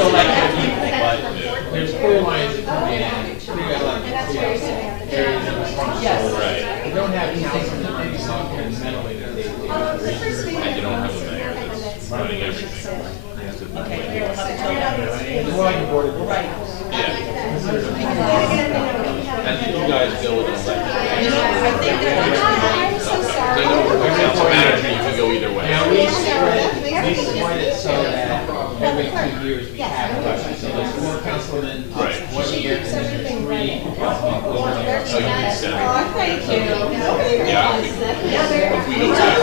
to elect the people, but there's clear lines that come in, clear elected areas of responsibility. Right. We don't have council that brings up and mentally that they And you don't have a mayor that's running everything. Okay, we'll have to tell them. It's more like a board of Right. Yeah. And you guys go with an elected mayor. I know we're council manager, you can go either way. Now, we split it so that every 2 years we have elections. So there's 4 councilmen, Right. 1 year, and then there's 3 councilmen over there. So you can set it. Thank you. Yeah. We don't have a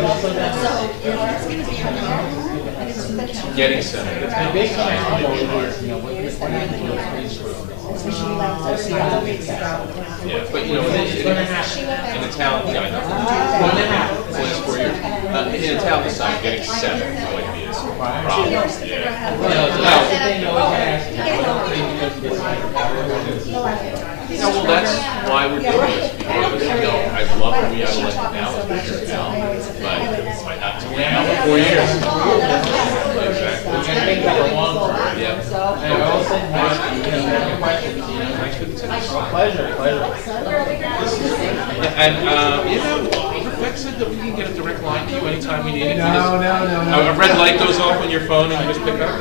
lot of getting senator. The big question is, what is the Yeah, but you know, in a town, yeah, I know. For the last 4 years. In a town this size, getting seven would be a problem. Yeah. No, well, that's why we're doing this, because, you know, I'd love if we had elected now, as Richard now, but it might have to wait out for 4 years. Exactly. We're gonna make that a long term. Yeah. And I also have, questions, Pleasure. And, you know, Rebecca said that we can get a direct line to you anytime we need it. No. A red light goes off on your phone and you just pick up?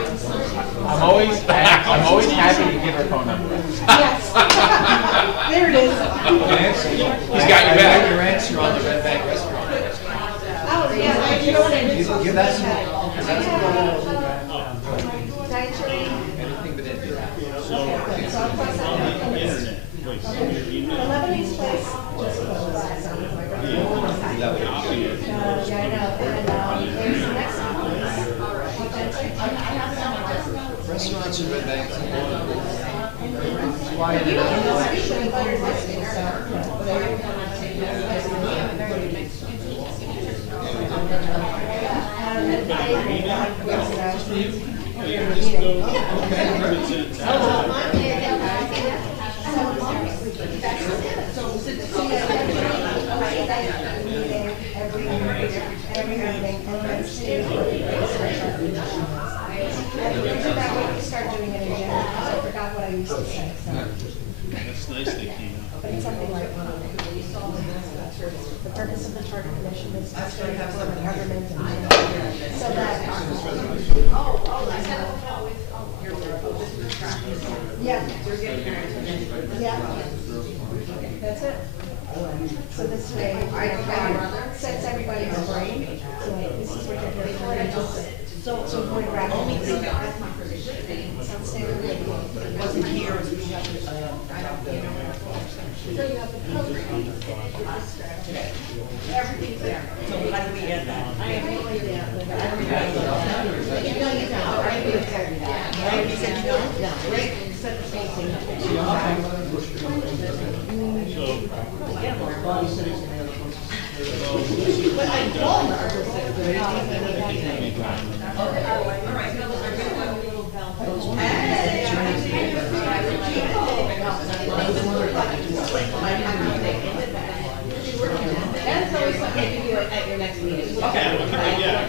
I'm always happy to give her phone number. There it is. He's got your back. Your answer on the Red Bank restaurant. Oh, yeah, you know what I mean? Give that some, because that's Dietary. anything but Indian. Okay, good. So I'll cross that out. Lebanese place. Just closed. Yeah, I know. And there's the next place. Restaurants in Red Bank. Start doing it again, because I forgot what I used to say, so. That's nice they came out. But it's something like, the purpose of the charter commission is to serve the government and so that. Yeah. Yeah. That's it. So this way, sets everybody's brain, so this is what you're here for, and just, so avoid only thing that has my position. Sounds standard. It wasn't here, as we have to, So you have the program. Everything's there. so how do we add that? I have no idea. You know you don't. Right? You said you don't? No. Right? You said the same thing. But I told her. That's always something you do at your next meeting. Okay, yeah.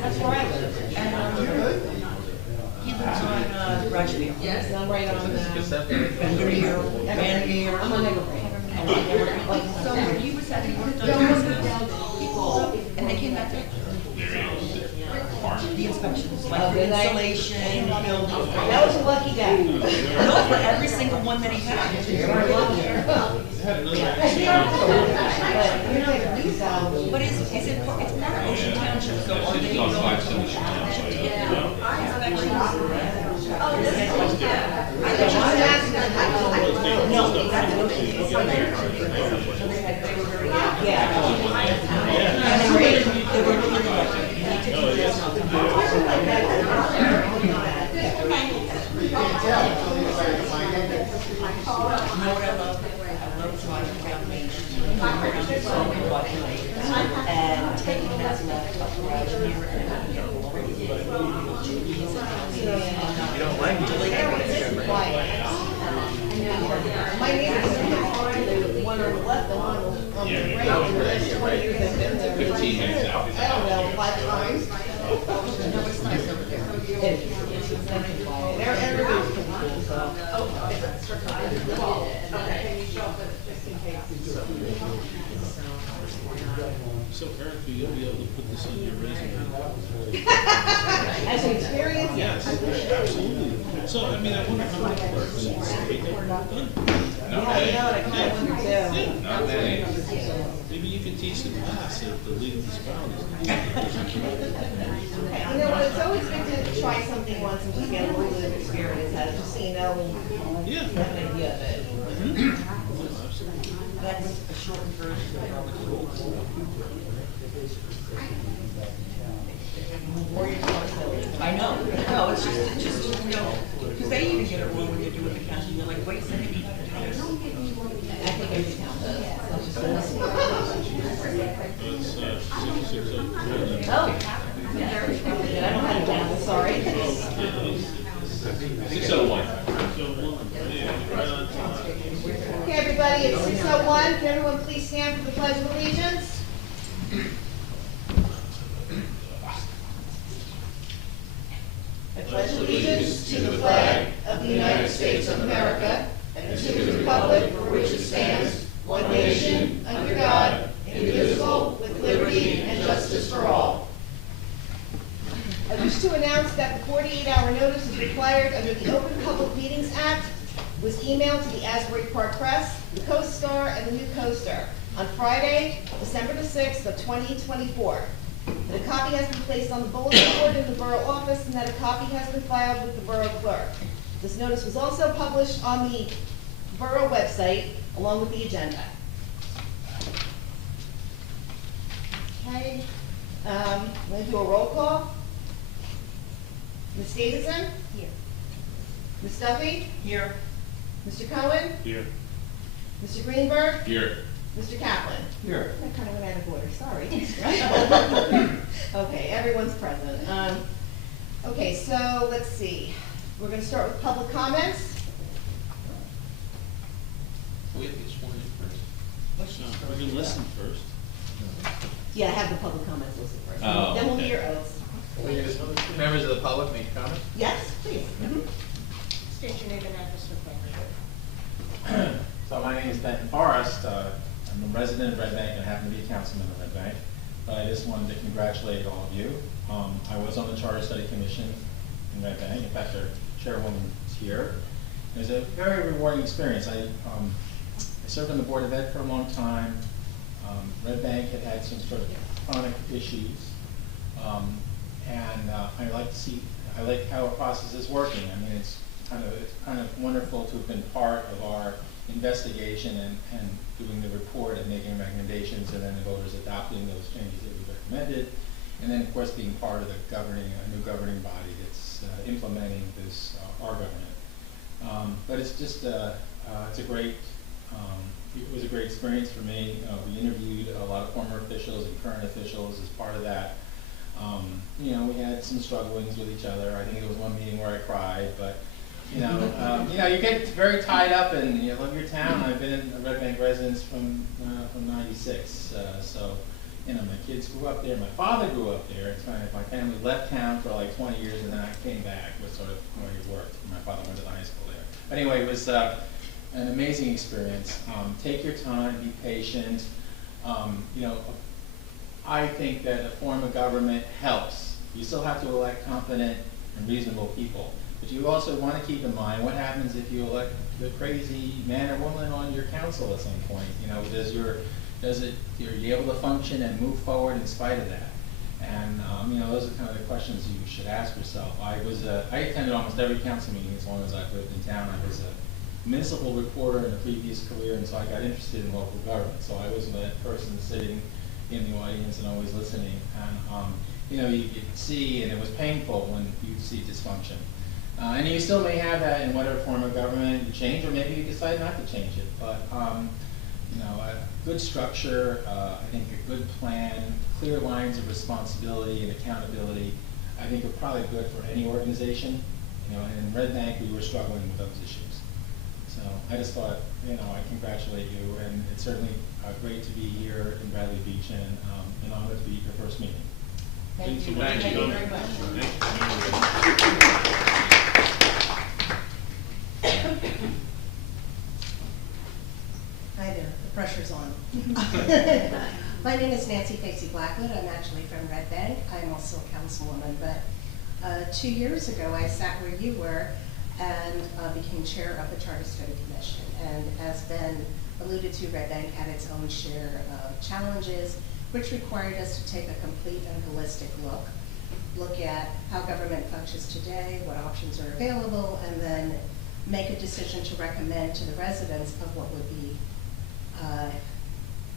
That's where I live. And, he lives on, Rochdale. Yes, I'm right on Vandermeer. I'm on Evergreen. So he was having work done people, and they came back there. The inspections, like the insulation, building. That was a lucky day. No, for every single one that he had. But is it, it's part of Ocean Township, so are they? No, that's And they were really and taking that laptop right here and You don't like it? quiet. My neighbors, the one on the left, the one on the right, and the last 20 years I've been there. 15 minutes out. I don't know, 5 times. No, it's nice over there. It's nice and quiet. Everybody's pretty cool, so. So Eric, you'll be able to put this on your resume. As an experience, Yes, absolutely. So, I mean, I wonder how many clerks in the state have done. Not yeah, you many. know what, I kind of wonder too. Not many. Maybe you can teach the class at the League of Municipalities. You know what, it's always good to try something once and just get a little bit of experience out of it, just so you know, and Yeah. you have an idea of it. Absolutely. That's a shortened version of Robert's rules. More your responsibility. I know, no, it's just, you know, because they even get it wrong when they're doing the counting, they're like, wait a second, you have to tell us. I think every town does. So it's just a lesson. It's 660. Oh. Yeah, I don't have it down, sorry. 601. Okay, everybody, it's 6:01. Can everyone please stand for the Pledge of Allegiance? I pledge allegiance to the flag of the United States of America and to the republic for which it stands, one nation, under God, indivisible, with liberty and justice for all. I wish to announce that the 48-hour notice is required under the Open Public Meetings Act was emailed to the Asbury Park Press, the Coast Star, and the New Coaster on Friday, December the 6th of 2024. That a copy has been placed on the bulletin board in the borough office and that a copy has been filed with the borough clerk. This notice was also published on the borough website along with the agenda. Okay, I'm going to do a roll call. Ms. Davidson? Here. Ms. Duffy? Here, Mr. Cohen? Here. Mr. Greenberg? Here. Mr. Kaplan? Here. That kind of went out of order, sorry. Okay, everyone's present. Okay, so let's see. We're gonna start with public comments. We have to get sworn in first. what's your No, story? we can listen first. Yeah, have the public comments listed first. Oh, Then we'll okay. hear your oaths. Members of the public make comment? Yes, please. State your name and address for the record. So my name is Benton Forrest. I'm a resident of Red Bank and happen to be a councilman of Red Bank. But I just wanted to congratulate all of you. I was on the Charter Study Commission in Red Bank. In fact, our chairwoman is here. It was a very rewarding experience. I served on the Board of Ed for a long time. Red Bank had some sort of chronic issues. I like how our process is working. I mean, it's kind of wonderful to have been part of our investigation and doing the report and making recommendations, and then the voters adopting those changes that we recommended, and then of course being part of the new governing body that's implementing this our government. But it's just it's a great. It was a great experience for me. We interviewed a lot of former officials and current officials as part of that. We had some strugglings with each other. I think there was one meeting where I cried, but you get very tied up and you love your town. I've been a Red Bank resident from '96, so my kids grew up there. My father grew up there. It's kind of my family left town for like 20 years, and then I came back. Was sort of where he worked. My father went to the high school there. But anyway, it was an amazing experience. Take your time, be patient. I think that a form of government helps. You still have to elect competent and reasonable people. But you also want to keep in mind what happens if you elect the crazy man or woman on your council at some point. Are you able to function and move forward in spite of that? And those are kind of the questions you should ask yourself. I attended almost every council meeting as long as I've lived in town. I was a municipal reporter in a previous career, and so I got interested in local government. So I was that person sitting in the audience and always listening. And you could see, and it was painful when you see dysfunction. And you still may have that in whatever form of government you change, or maybe you decide not to change it. But a good structure, I think a good plan, clear lines of responsibility and accountability, I think are probably good for any organization. You know, and in Red Bank, we were struggling with those issues. So I just thought, you know, I congratulate you, and it's certainly great to be here in Bradley Beach, and an honor to be your first meeting. Thank you. Thank you. Very much. Hi there, the pressure's on. My name is Nancy Facey Blackwood. I'm actually from Red Bank. I'm also a councilwoman, but 2 years ago I sat where you were and became chair of the Charter Study Commission. And as Ben alluded to, Red Bank had its own share of challenges, which required us to take a complete and holistic look at how government functions today, what options are available, and then make a decision to recommend to the residents of what would be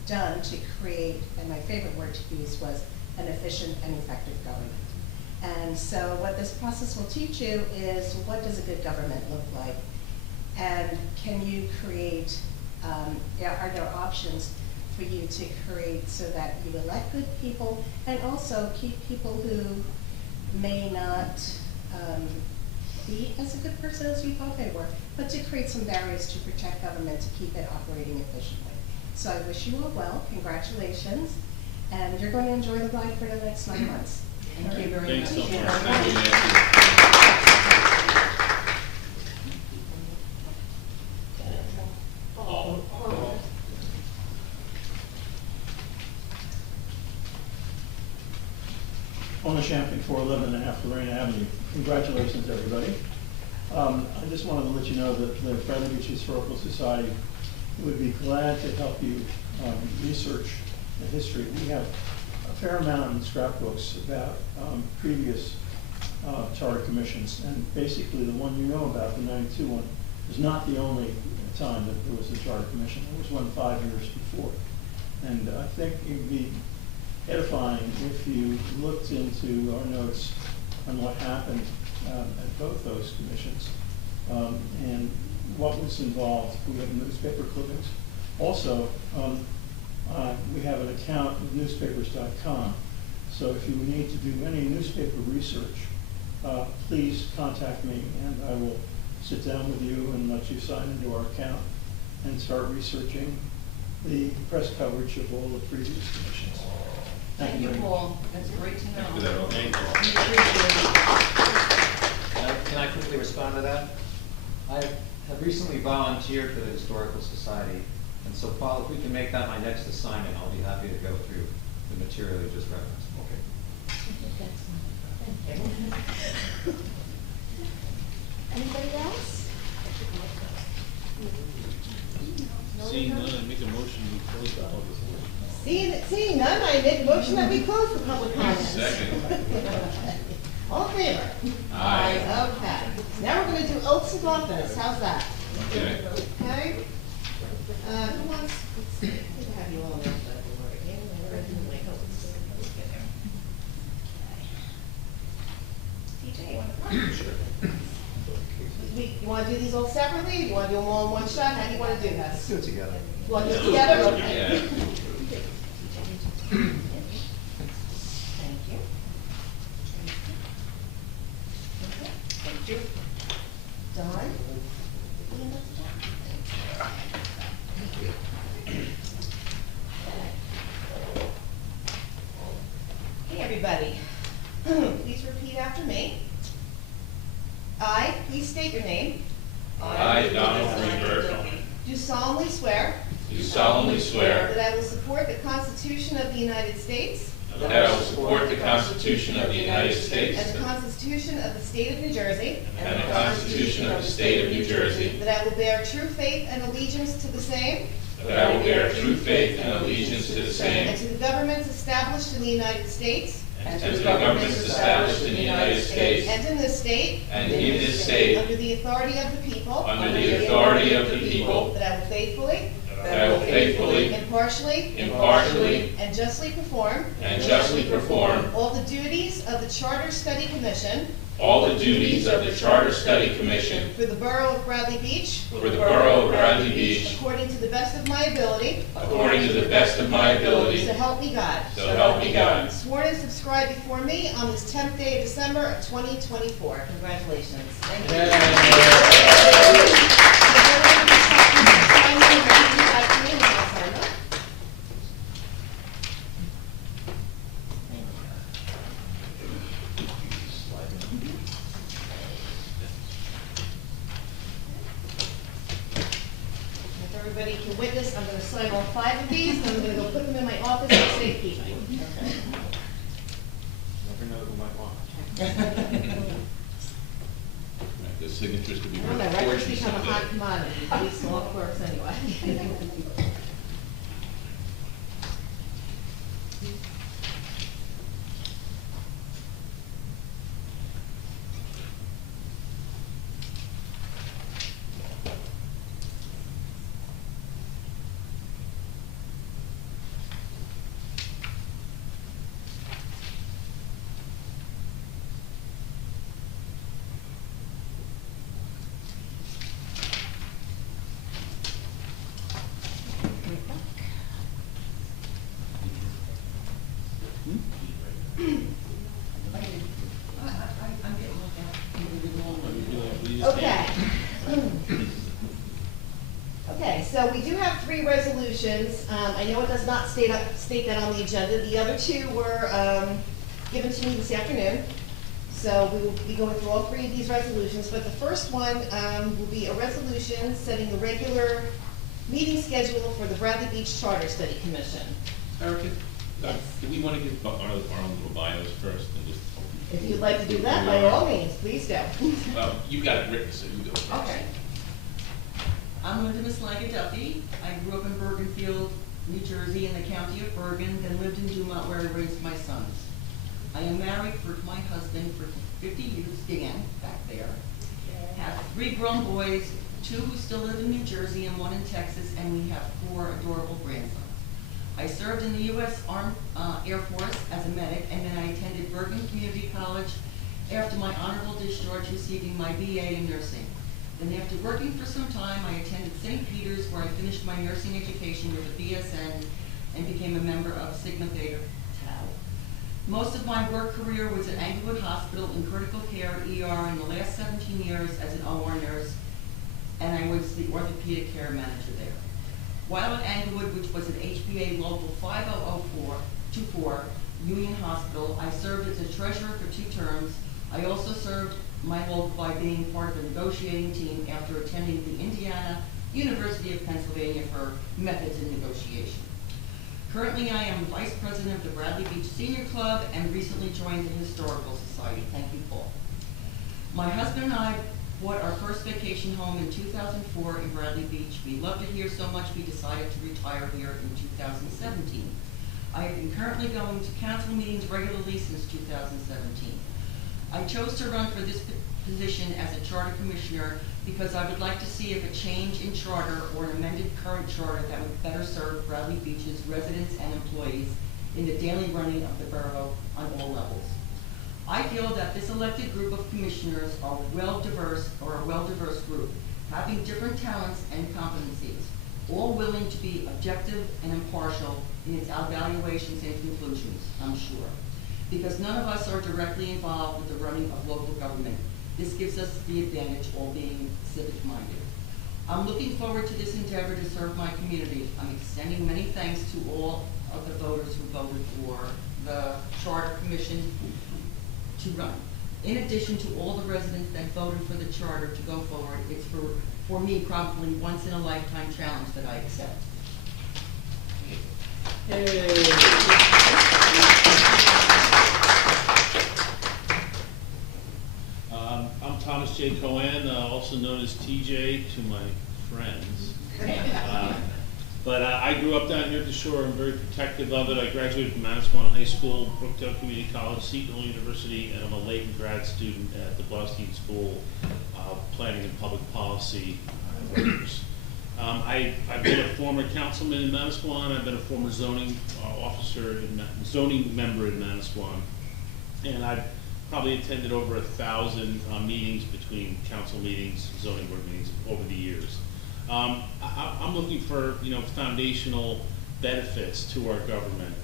done to create, and my favorite word to use was an efficient and effective government. And so what this process will teach you is, what does a good government look like? And can you create, are there options for you to create so that you elect good people and also keep people who may not be as a good person as you thought they were, but to create some barriers to protect government to keep it operating efficiently. So I wish you all well, congratulations, and you're going to enjoy the ride for the next 9 months. Thank you very much. Thanks so much. Yeah. Thank you, Nancy. Owner Champagne, 411 and a half Lorraine Avenue. Congratulations, everybody. I just wanted to let you know that the Bradley Beach Historical Society would be glad to help you research the history. We have a fair amount in scrapbooks about previous charter commissions, and basically the one you know about, the 92 one, is not the only time that there was a charter commission. There was one 5 years before. And I think it would be edifying if you looked into our notes on what happened at both those commissions and what was involved. We have newspaper clippings. Also, we have an account with newspapers.com. So if you need to do any newspaper research, please contact me and I will sit down with you and let you sign into our account and start researching the press coverage of all the previous commissions. Thank you, very much. Paul. That's great to know. Thank you. We appreciate Can I quickly respond to that? I have recently volunteered for the Historical Society, and so Paul, if we can make that my next assignment, I'll be happy to go through the material you just referenced. Okay. Anybody else? Seeing none, I make a motion to close the public hearing. Seeing none, I make a motion that we close the public comments. Second. All in favor? Aye. Okay. Now we're gonna do oaths of office. How's that? Okay. Okay? Who wants, let's see, I think I have you all in alphabetical order. We're gonna do my oaths. TJ, you want to You wanna do these all separately? You wanna do them all in one shot? How do you wanna do this? Do it together. You want to do it together? Okay. Yeah. Thank you. Okay, thank you. Don? Hey, everybody. Please repeat after me. I, please state your name, I, Donald Greenberg, do solemnly swear do solemnly swear that I will support the Constitution of the United States that I will support the Constitution of the United States and the Constitution of the State of New Jersey, and the Constitution of the State of New Jersey, that I will bear true faith and allegiance to the same that I will bear true faith and allegiance to the and same to the governments established in the United States and to the governments established in the United States and in this state and in this state under the authority of the people, under the authority of the people, that I will faithfully, that I will faithfully, impartially, impartially, and justly perform and justly perform all the duties of the Charter Study Commission all the duties of the Charter Study Commission for the Borough of Bradley Beach, for the Borough of Bradley Beach, according to the best of my ability, according to the best of my ability, so help me God. so help me God. Sworn and subscribed before me on this 10th day of December of 2024. Congratulations. Thank you. If everybody can witness, I'm going to sign all 5 of these, and I'm going to go put them in my office for safekeeping. Never know who might want. The signatures could be Well, my worth records fortunes become a hot someday. commodity, these law clerks anyway. Okay. Okay, so we do have 3 resolutions. I know it does not state that on the agenda. The other 2 were given to me this afternoon. So we will be going through all 3 of these resolutions, but the first one will be a resolution setting the regular meeting schedule for the Bradley Beach Charter Study Commission. Erica, do we want to give our own little bios first and just? If you'd like to do that, by all means, please do. Well, you got it written, so you go first. Okay. I'm Linda Mislaga Duffy. I grew up in Bergenfield, New Jersey, in the county of Bergen, then lived in Dumont where I raised my sons. I am married to my husband for 50 years, Dan, back there. Have 3 grown boys, 2 who still live in New Jersey and 1 in Texas, and we have 4 adorable grandsons. I served in the U.S. Air Force as a medic, and then I attended Bergen Community College after my honorable discharge, receiving my BA in nursing. Then after working for some time, I attended St. Peter's, where I finished my nursing education with a BSN and became a member of Sigma Theta Tau. Most of my work career was at Englewood Hospital in critical care ER in the last 17 years as an OR nurse, and I was the orthopedic care manager there. While at Englewood, which was an HBA Local 50024 Union Hospital, I served as a treasurer for 2 terms. I also served my local by being part of the negotiating team after attending the Indiana University of Pennsylvania for methods in negotiation. Currently, I am vice president of the Bradley Beach Senior Club and recently joined the Historical Society. Thank you, Paul. My husband and I bought our first vacation home in 2004 in Bradley Beach. We loved it here so much we decided to retire here in 2017. I have been currently going to council meetings regularly since 2017. I chose to run for this position as a charter commissioner because I would like to see if a change in charter or an amended current charter that would better serve Bradley Beach's residents and employees in the daily running of the borough on all levels. I feel that this elected group of commissioners are a well-diverse group, having different talents and competencies, all willing to be objective and impartial in its evaluations and conclusions, I'm sure. Because none of us are directly involved with the running of local government. This gives us the advantage, all being civic-minded. I'm looking forward to this endeavor to serve my community. I'm extending many thanks to all of the voters who voted for the Charter Commission to run. In addition to all the residents that voted for the charter to go forward, it's for me probably once in a lifetime challenge that I accept. I'm Thomas J. Cohen, also known as TJ to my friends. But I grew up down here at the shore. I'm very protective of it. I graduated from Manasquan High School, Brookdale Community College, Seton Hall University, and I'm a Leighton grad student at the Blaustein School, Planning and Public Policy. I've been a former councilman in Manasquan, I've been a former zoning officer, zoning member in Manasquan, and I've probably attended over 1,000 meetings between council meetings, zoning board meetings over the years. I'm looking for, foundational benefits to our government,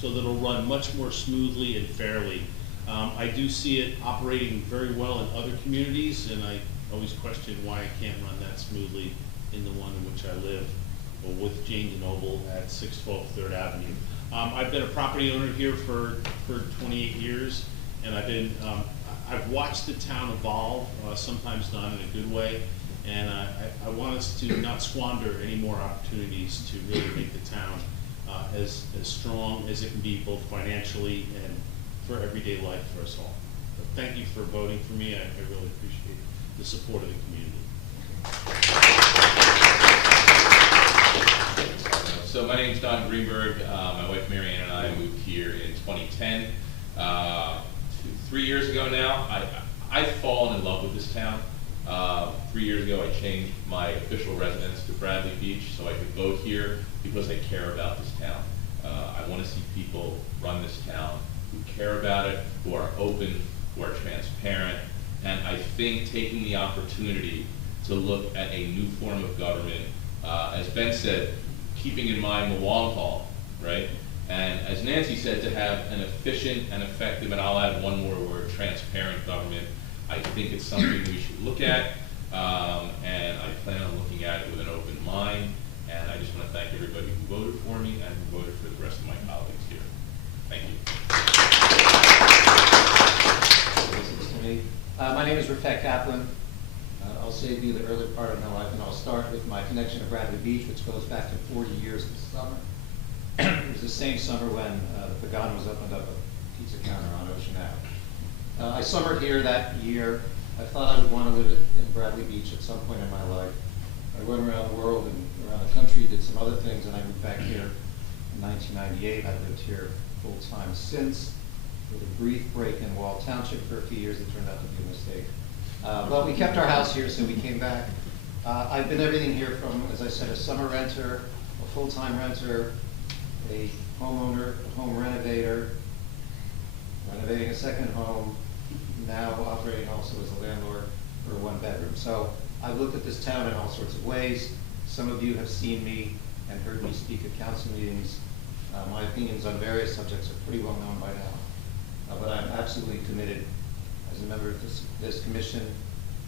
so that it'll run much more smoothly and fairly. I do see it operating very well in other communities, and I always question why it can't run that smoothly in the one in which I live, or with Jane DeNoble at 612 3rd Avenue. I've been a property owner here for 28 years, and I've watched the town evolve, sometimes not in a good way, and I want us to not squander any more opportunities to really make the town as strong as it can be, both financially and for everyday life for us all. So thank you for voting for me. I really appreciate the support of the community. So my name's Don Greenberg. My wife Mary Ann and I moved here in 2010. 3 years ago now, I've fallen in love with this town. 3 years ago, I changed my official residence to Bradley Beach so I could vote here because I care about this town. I want to see people run this town who care about it, who are open, who are transparent, and I think taking the opportunity to look at a new form of government, as Ben said, keeping in mind the long haul, right? And as Nancy said, to have an efficient and effective, and I'll add one more word, transparent government, I think it's something we should look at, and I plan on looking at it with an open mind, and I just want to thank everybody who voted for me and who voted for the rest of my colleagues here. Thank you. Listens to me. My name is Rafet Kaplan. I'll save you the early part of my life, and I'll start with my connection to Bradley Beach, which goes back to 40 years this summer. It was the same summer when the Pagano's opened up a pizza counter on Ocean Ave. I summered here that year. I thought I would want to live in Bradley Beach at some point in my life. I went around the world and around the country, did some other things, and I moved back here in 1998. I've lived here full time since, with a brief break in Wall Township for a few years. It turned out to be a mistake. But we kept our house here, so we came back. I've been everything here from, as I said, a summer renter, a full-time renter, a homeowner, a home renovator, renovating a second home, now operating also as a landlord for a one-bedroom. So I've looked at this town in all sorts of ways. Some of you have seen me and heard me speak at council meetings. My opinions on various subjects are pretty well known by now. But I'm absolutely committed as a member of this commission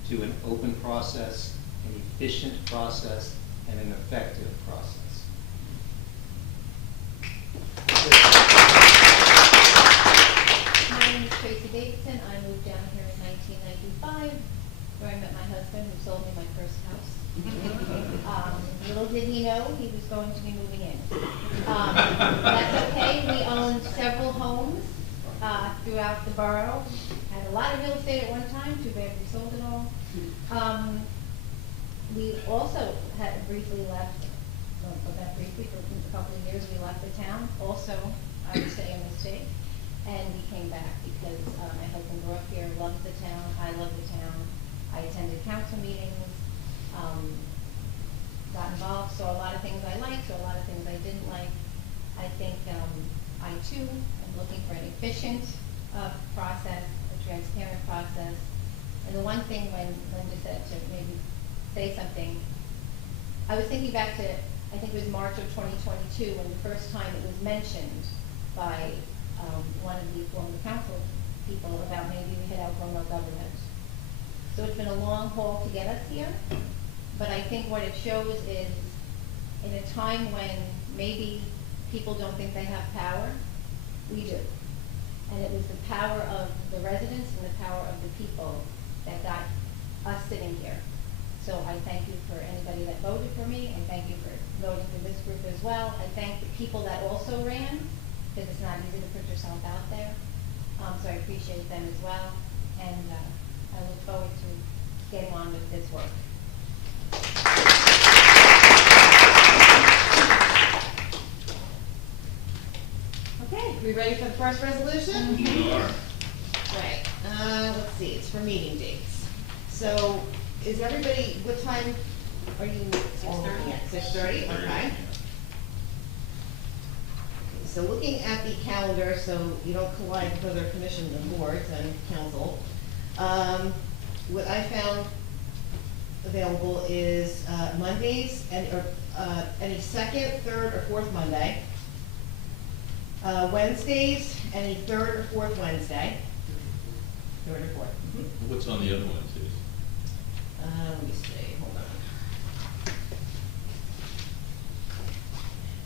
to an open process, an efficient process, and an effective process. My name is Tracy Davidson. I moved down here in 1995, where I met my husband, who sold me my first house. Little did he know he was going to be moving in. That's okay. We owned several homes throughout the borough. Had a lot of real estate at one time. Too bad we sold it all. We also had briefly left, about briefly for a couple of years, we left the town. Also, I would say a mistake. And we came back because my husband grew up here, loves the town, I love the town. I attended council meetings, got involved, saw a lot of things I liked, saw a lot of things I didn't like. I think I too am looking for an efficient process, a transparent process. And the one thing when Linda said to maybe say something, I was thinking back to, I think it was March of 2022 when the first time it was mentioned by one of the former council people about maybe we had outgrown our government. So it's been a long haul to get us here, but I think what it shows is in a time when maybe people don't think they have power, we do. And it was the power of the residents and the power of the people that got us sitting here. So I thank you for anybody that voted for me, and thank you for voting for this group as well. I thank the people that also ran, because it's not easy to put yourself out there. So I appreciate them as well, and I look forward to getting on with this work. Okay, we ready for the first resolution? We are. Right, let's see, it's for meeting dates. So, is everybody, what time are you? 6:30? 6:30, okay. So looking at the calendar, so you don't collide with other commissions and boards and council, what I found available is, Mondays, any second, third, or fourth Monday. Wednesdays, any third or fourth Wednesday. Third or fourth. What's on the other Wednesdays? Let me see, hold on.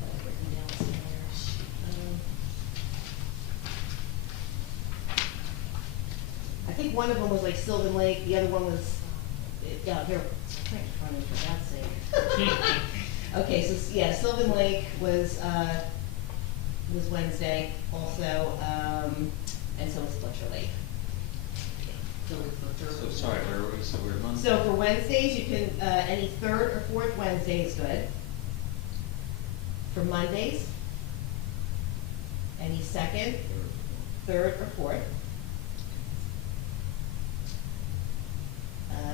I've written down somewhere. I think one of them was like Sylvan Lake, the other one was, yeah, here, it's right in front of me, for God's sake. Okay, so, yeah, Sylvan Lake was Wednesday also, and so was Fletcher Lake. So it's the third. So sorry, where were we, so we're Monday? So for Wednesdays, you can, any third or fourth Wednesday is good. For Mondays, any second, third, or fourth.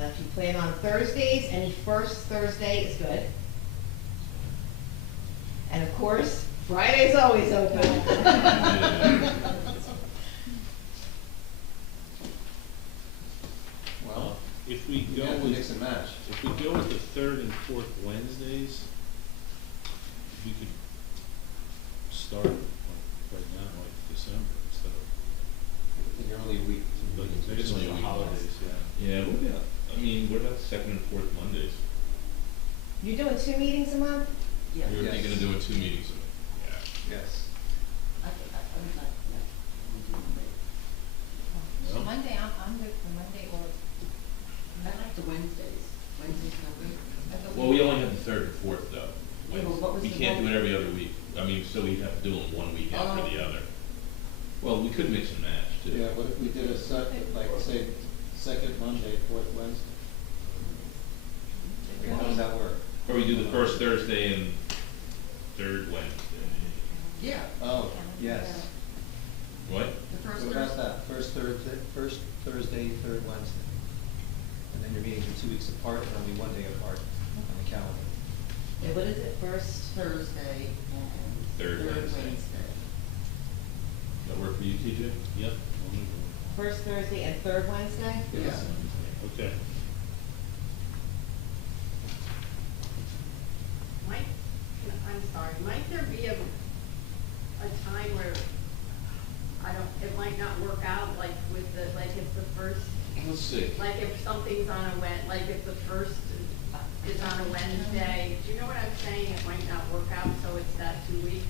If you plan on Thursdays, any first Thursday is good. And of course, Friday's always open. Well, If we you go have to with, mix and match. if we go with the third and fourth Wednesdays, we could start right now, like December, instead of, The early week. like, I guess like the holidays, yeah. Yeah, what about, I mean, what about the second and fourth Mondays? You're doing 2 meetings a month? Yes. We were Yes. thinking of doing 2 meetings a week. Yes. I would not, yeah, we do Monday. Well, Monday, I'm good for Monday or. I like the Wednesdays. Wednesdays no good. Well, we only have the third and fourth though. Yeah, but what was We the can't do one- it every other week. I mean, so we'd have to do them one week after the other. Well, we could mix and match too. Yeah, what if we did a like, say, second Monday, fourth Wednesday? How does that work? Or we do the first Thursday and third Wednesday. Yeah, Oh, Yes. What? the first What about Thursday. that? First Thursday, third Wednesday. And then your meetings are 2 weeks apart and only 1 day apart on the calendar. Yeah, what is it, first? Thursday and Third third Wednesday. Wednesday. Does that work for you, TJ? Yep. First Thursday and third Wednesday? Yes. Okay. I'm sorry, might there be a time where, it might not work out, like with the, like if the first, Let's see. like if something's on a like if the first is on a Wednesday, do you know what I'm saying? It might not work out, so it's that 2 week.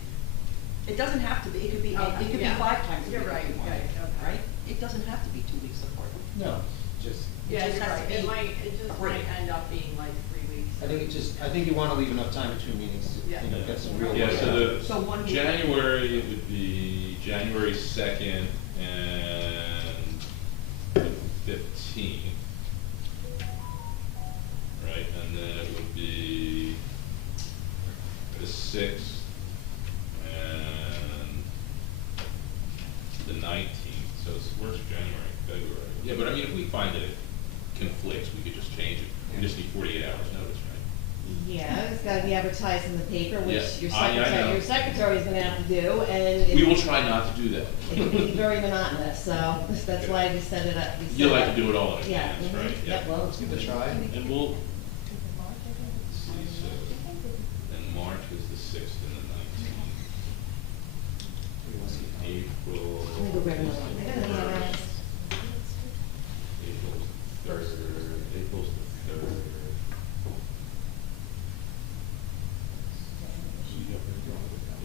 It doesn't have to be, it could be, Okay, it could be yeah. 5 times a week. You're right, if you want, right, okay. Right? It doesn't have to be 2 weeks apart. no, just, Yeah, just you're has to right, be it just free. might end up being like 3 weeks. I think you wanna leave enough time between meetings to, Yeah. get some real Yeah, work so out. the So 1 week. January, it would be January 2nd and the 15th. Right, and then it would be the 6th and the 19th, so it's worse January, February. Yeah, but I mean, if we find that it conflicts, we could just change it. We just need 48 hours notice, right? Yeah, it's gotta be advertised in the paper, which Yeah, your I know. secretary's gonna have to do, and We will it try not to do that. can be very monotonous, so that's why we set it up. we You set like up. to do it all in Yeah, advance, mhm, right? yep. Well, let's give it a try. And we'll, Let's see, so, and March is the 6th and the 19th. April. Let me go grab another one. I got another one. April's the 3rd, April's the 3rd.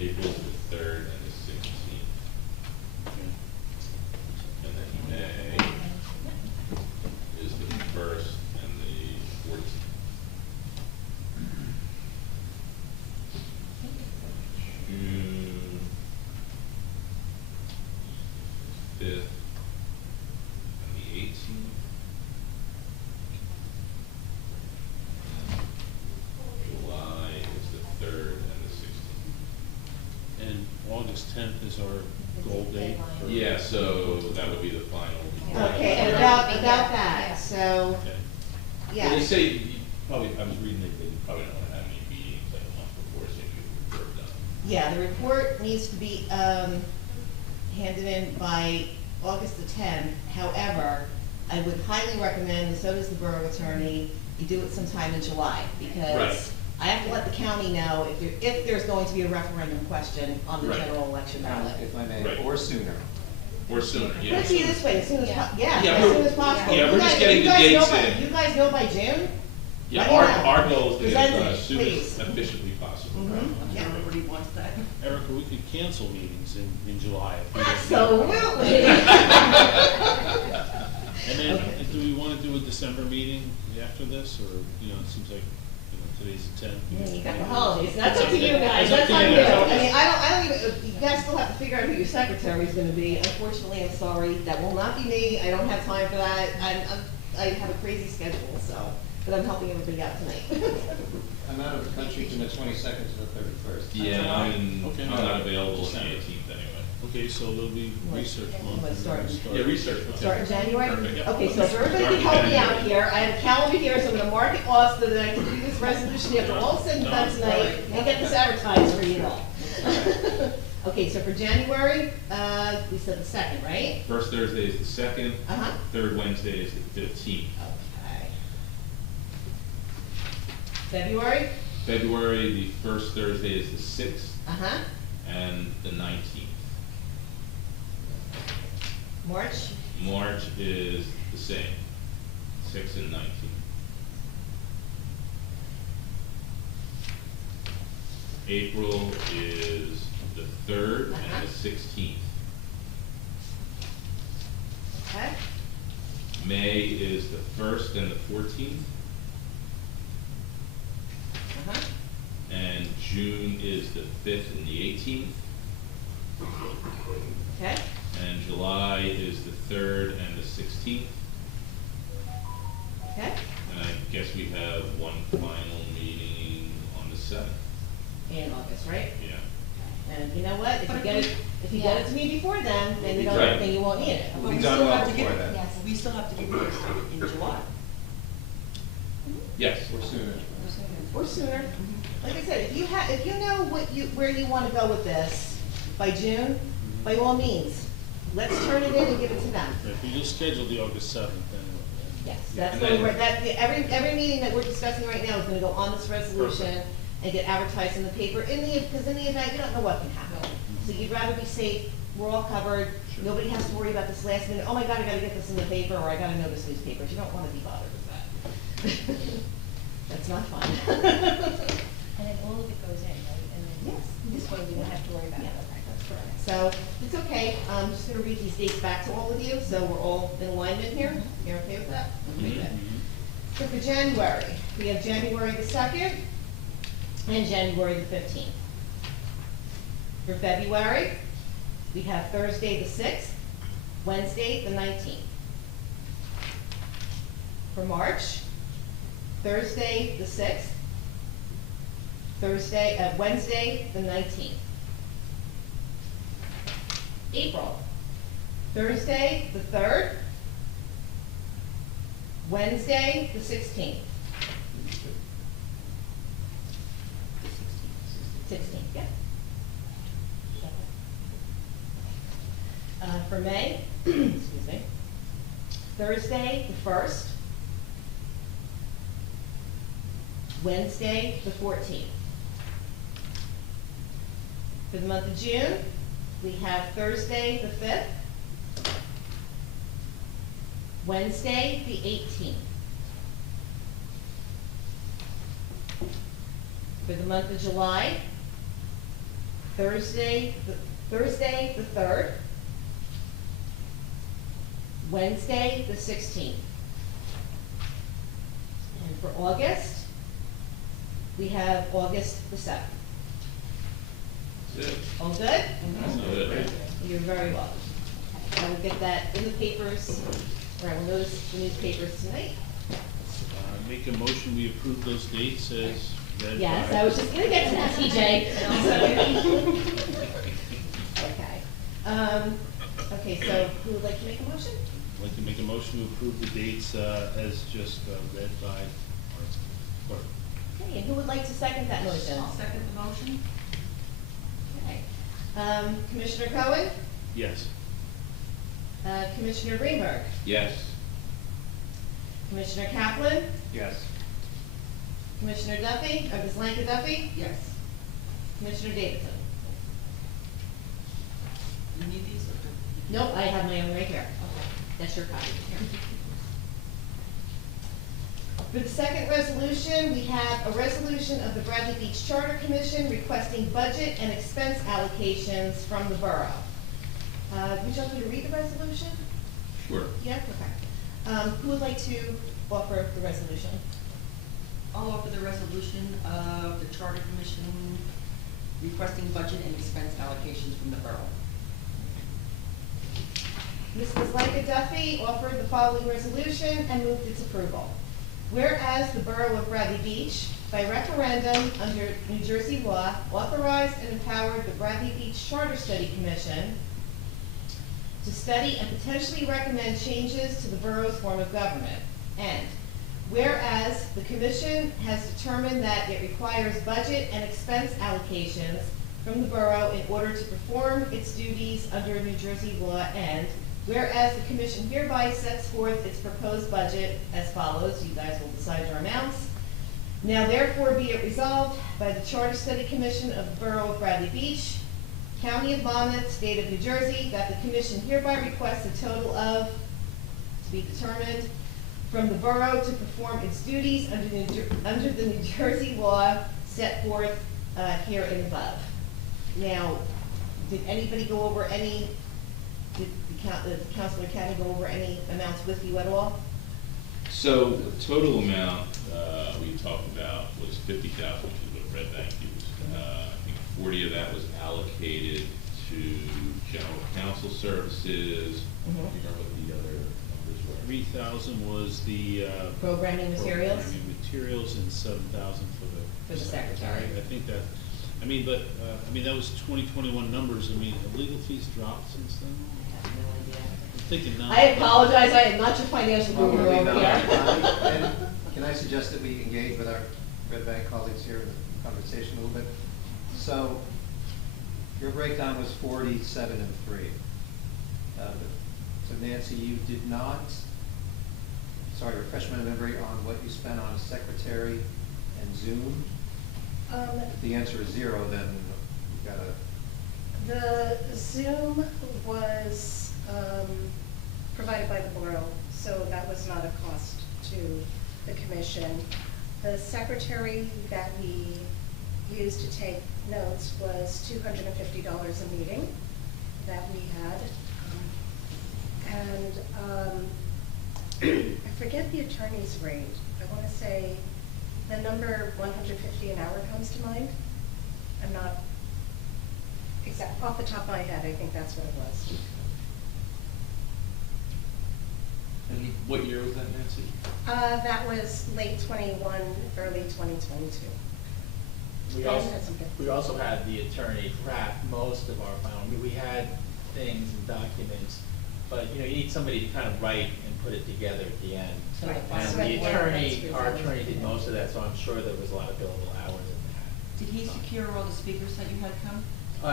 April's the 3rd and the 16th. And then May is the 1st and the 14th. June 5th and the 18th. July is the 3rd and the 16th. and August 10th is our goal date for. Yeah, so that would be the final. Okay, and about that, so, Okay. yeah. Well, they say, probably, I was reading that they probably don't have any meetings Yeah, the report needs to be, handed in by August the tenth. However, I would highly recommend, and so does the borough attorney, you do it sometime in July, because Right. I have to let the county know if there's going to be a referendum question on the Right. general election ballot. If I may, Right. or sooner. Or sooner, Put yeah. it to you this way, as soon as, Yeah. yeah, Yeah, as we're- soon as possible. yeah, we're You just guys- getting you the guys know dates by- in. You guys know by June? Yeah, Let me know. our goal is to get Present it it, as soon please. as efficiently possible. Mm-hmm, yeah. Everybody wants that. Erica, we could cancel meetings in July. if we don't- Absolutely. And then, Okay. do we wanna do a December meeting after this, or, you know, it seems like, you know, today's the 10th. Yeah, you got the holidays, that's up to you It's guys, up that's to on you. you. I mean, I don't even, you guys still have to figure out who your secretary's gonna be. Unfortunately, I'm sorry, that will not be me, I don't have time for that. I have a crazy schedule, so, but I'm helping everybody out tonight. I'm out of the country from the 22nd to the 31st. Yeah, I'm Okay. not available on the December. 18th anyway. Okay, so there'll be research month. Let's and then start. we'll Yeah, research. Start in January? Perfect, yeah. Okay, so if everybody can help me out here, I have a calendar here, so I'm gonna mark it off so that I can do this resolution after all said and done tonight, and get this advertised for you all. Okay, so for January, we said the second, right? First Thursday is the second, Uh-huh. third Wednesday is the 15th. Okay. February? February, the first Thursday is the 6th Uh-huh. and the 19th. March? March is the same, 6th and 19th. April is the 3rd Uh-huh. and the 16th. Okay. May is the 1st and the 14th. Uh-huh. And June is the 5th and the 18th. Okay. And July is the 3rd and the 16th. Okay. And I guess we have one final meeting on the 7th. In August, right? Yeah. And you know what, if you get it to me before then you don't, Right. then you won't need it. But We've we done still well have to give, before that. Yes. we still have to give yours in July. Yes. Or sooner. Or sooner. Like I said, if you know where you wanna go with this by June, by all means, let's turn it in and give it to them. Right, but you'll schedule the August 7th anyway. Yes, that's And the, then- every meeting that we're discussing right now is gonna go on this resolution and get advertised in the paper, because in the event, you don't know what can happen. So you'd rather be safe, we're all covered, Sure. nobody has to worry about this last minute, oh my God, I gotta get this in the paper, or I gotta notice newspapers, you don't wanna be bothered with that. That's not fun. And then all of it goes in, right? And then Yes. this way we don't have to worry about it. Yeah. Okay, that's correct. So, it's okay, I'm just gonna read these dates back to all of you, so we're all in alignment here. You're okay with that? Okay, good. So for January, we have January the 2nd and January the 15th. For February, we have Thursday the 6th, Wednesday the 19th. For March, Thursday the 6th, Wednesday the 19th. April, Thursday the 3rd, Wednesday the 16th. 16th, yeah. For May, excuse me, Thursday the 1st, Wednesday the 14th. For the month of June, we have Thursday the 5th, Wednesday the 18th. For the month of July, Thursday the 3rd, Wednesday the 16th. And for August, we have August the 7th. Good. All good? That's good. You're very welcome. I will get that in the papers, or I will notice the newspapers tonight. Make a motion, we approve those dates as read by. Yes, I was just gonna get to that, TJ. Okay. Okay, so who would like to make a motion? I'd like to make a motion to approve the dates as just read by our clerk. Okay, and who would like to second that motion? I'll second the motion. Commissioner Cohen? Yes. Commissioner Greenberg? Yes. Commissioner Kaplan? Yes. Commissioner Duffy, or Ms. Lanka Duffy? Yes. Commissioner Davidson? You need these or? Nope, I have my own right here. That's your copy. For the second resolution, we have a resolution of the Bradley Beach Charter Commission requesting budget and expense allocations from the borough. Would you like me to read the resolution? Sure. Yeah, okay. Who would like to offer the resolution? I'll offer the resolution of the Charter Commission requesting budget and expense allocations from the borough. Mrs. Lanka Duffy offered the following resolution and moved its approval. Whereas the Borough of Bradley Beach, by referendum under New Jersey law, authorized and empowered the Bradley Beach Charter Study Commission to study and potentially recommend changes to the borough's form of government. And whereas the commission has determined that it requires budget and expense allocations from the borough in order to perform its duties under New Jersey law, and whereas the commission hereby sets forth its proposed budget as follows, you guys will decide your amounts. Now therefore be it resolved by the Charter Study Commission of the Borough of Bradley Beach, County of Monmouth, State of New Jersey, that the commission hereby requests a total of, to be determined, from the borough to perform its duties under the New Jersey law set forth here and above. Now, did anybody go over any, did the Councilor Caddy go over any amounts with you at all? So the total amount we talked about was $50,000, which is what Red Bank used. I think 40 of that was allocated to general counsel services. Do you remember what the other numbers were? 3,000 was the Programming materials? programming materials, and 7,000 for the secretary. I think that, I mean, but that was 2021 numbers. I mean, have legal fees dropped since then? I have no idea. I'm thinking not. I apologize, I am not your financial guru Probably over not. here. And can I suggest that we engage with our Red Bank colleagues here in the conversation a little bit? So, your breakdown was 47 and 3. So Nancy, you did not, sorry, refresh my memory on what you spent on secretary and Zoom? If the answer is 0, then you've got to. The Zoom was provided by the borough, so that was not a cost to the commission. The secretary that we used to take notes was $250 a meeting that we had. I forget the attorney's rate. I want to say the number 150 an hour comes to mind. I'm not exact, off the top of my head, I think that's what it was. And what year was that, Nancy? That was late 21, early 2022. We also had the attorney craft most of our final. I mean, we had things and documents, but you need somebody to kind of write and put it together at the end. Right. And the attorney, our attorney did most of that, so I'm sure there was a lot of billable hours in that. Did he secure all the speakers that you had come?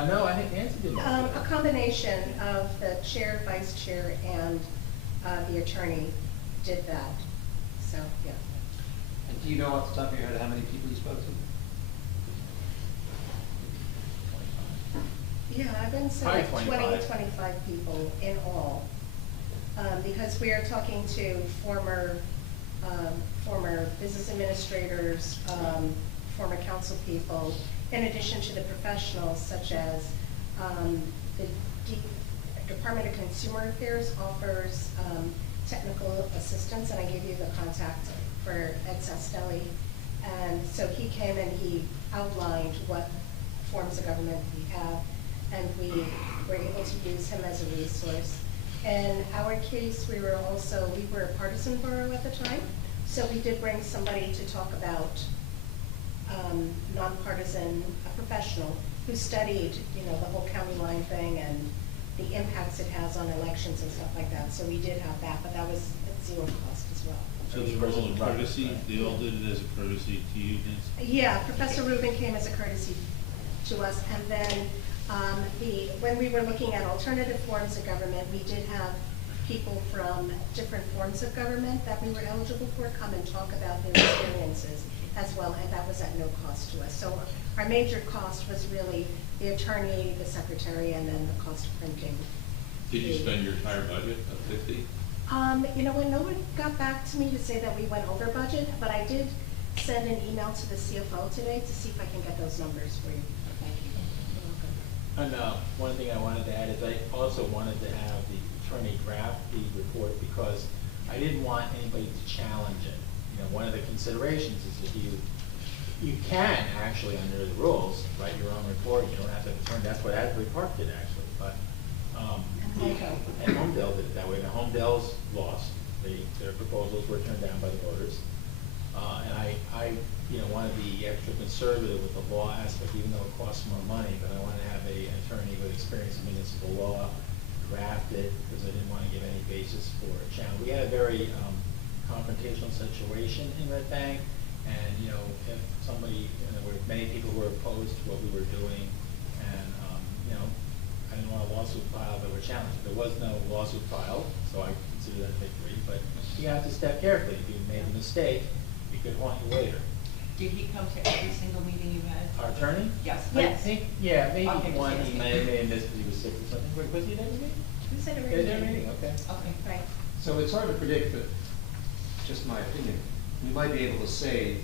No, I think Nancy did most of A that. combination of the chair, vice chair, and the attorney did that. So, yeah. And do you know off the top of your head how many people you spoke to? Yeah, I've been Probably saying 25. 25 people in all. Because we are talking to former business administrators, former council people, in addition to the professionals such as the Department of Consumer Affairs offers technical assistance, and I gave you the contact for Ed Sastelli. And so he came and he outlined what forms of government we have, and we were able to use him as a resource. In our case, we were a partisan borough at the time, so we did bring somebody to talk about nonpartisan, a professional who studied, the whole county line thing and the impacts it has on elections and stuff like that. So we did have that, but that was at zero cost as well. So they were all a courtesy, they all did it as a courtesy to you, Nancy? Yeah, Professor Rubin came as a courtesy to us, and then When we were looking at alternative forms of government, we did have people from different forms of government that we were eligible for come and talk about their experiences as well, and that was at no cost to us. So our major cost was really the attorney, the secretary, and then the cost of printing. Did you spend your entire budget of 50? You know what, no one got back to me to say that we went over budget, but I did send an email to the CFO today to see if I can get those numbers for you. Thank you. And one thing I wanted to add is I also wanted to have the attorney draft the report because I didn't want anybody to challenge it. You know, one of the considerations is that you can actually, under the rules, write your own report. You don't have to turn. That's what Asbury Park did actually, but and Homedale did it that way. Now Homedale's lost. Their proposals were turned down by the voters. And I want to be extra conservative with the law aspect, even though it costs more money, but I want to have an attorney with experience in municipal law draft it, because I didn't want to give any basis for a challenge. We had a very confrontational situation in Red Bank, and, if somebody, there were many people who were opposed to what we were doing, and, I didn't want a lawsuit filed that were challenged. There was no lawsuit filed, so I consider that a victory, but you have to step carefully. If you made a mistake, it could haunt you later. Did he come to every single meeting you had? Our attorney? Yes. I think, yeah, maybe Okay, one, just he may have missed because he was sick or something. Was he at every meeting? You said it Is there a meeting? Okay. Okay. Right. So it's hard to predict, but just my opinion, we might be able to save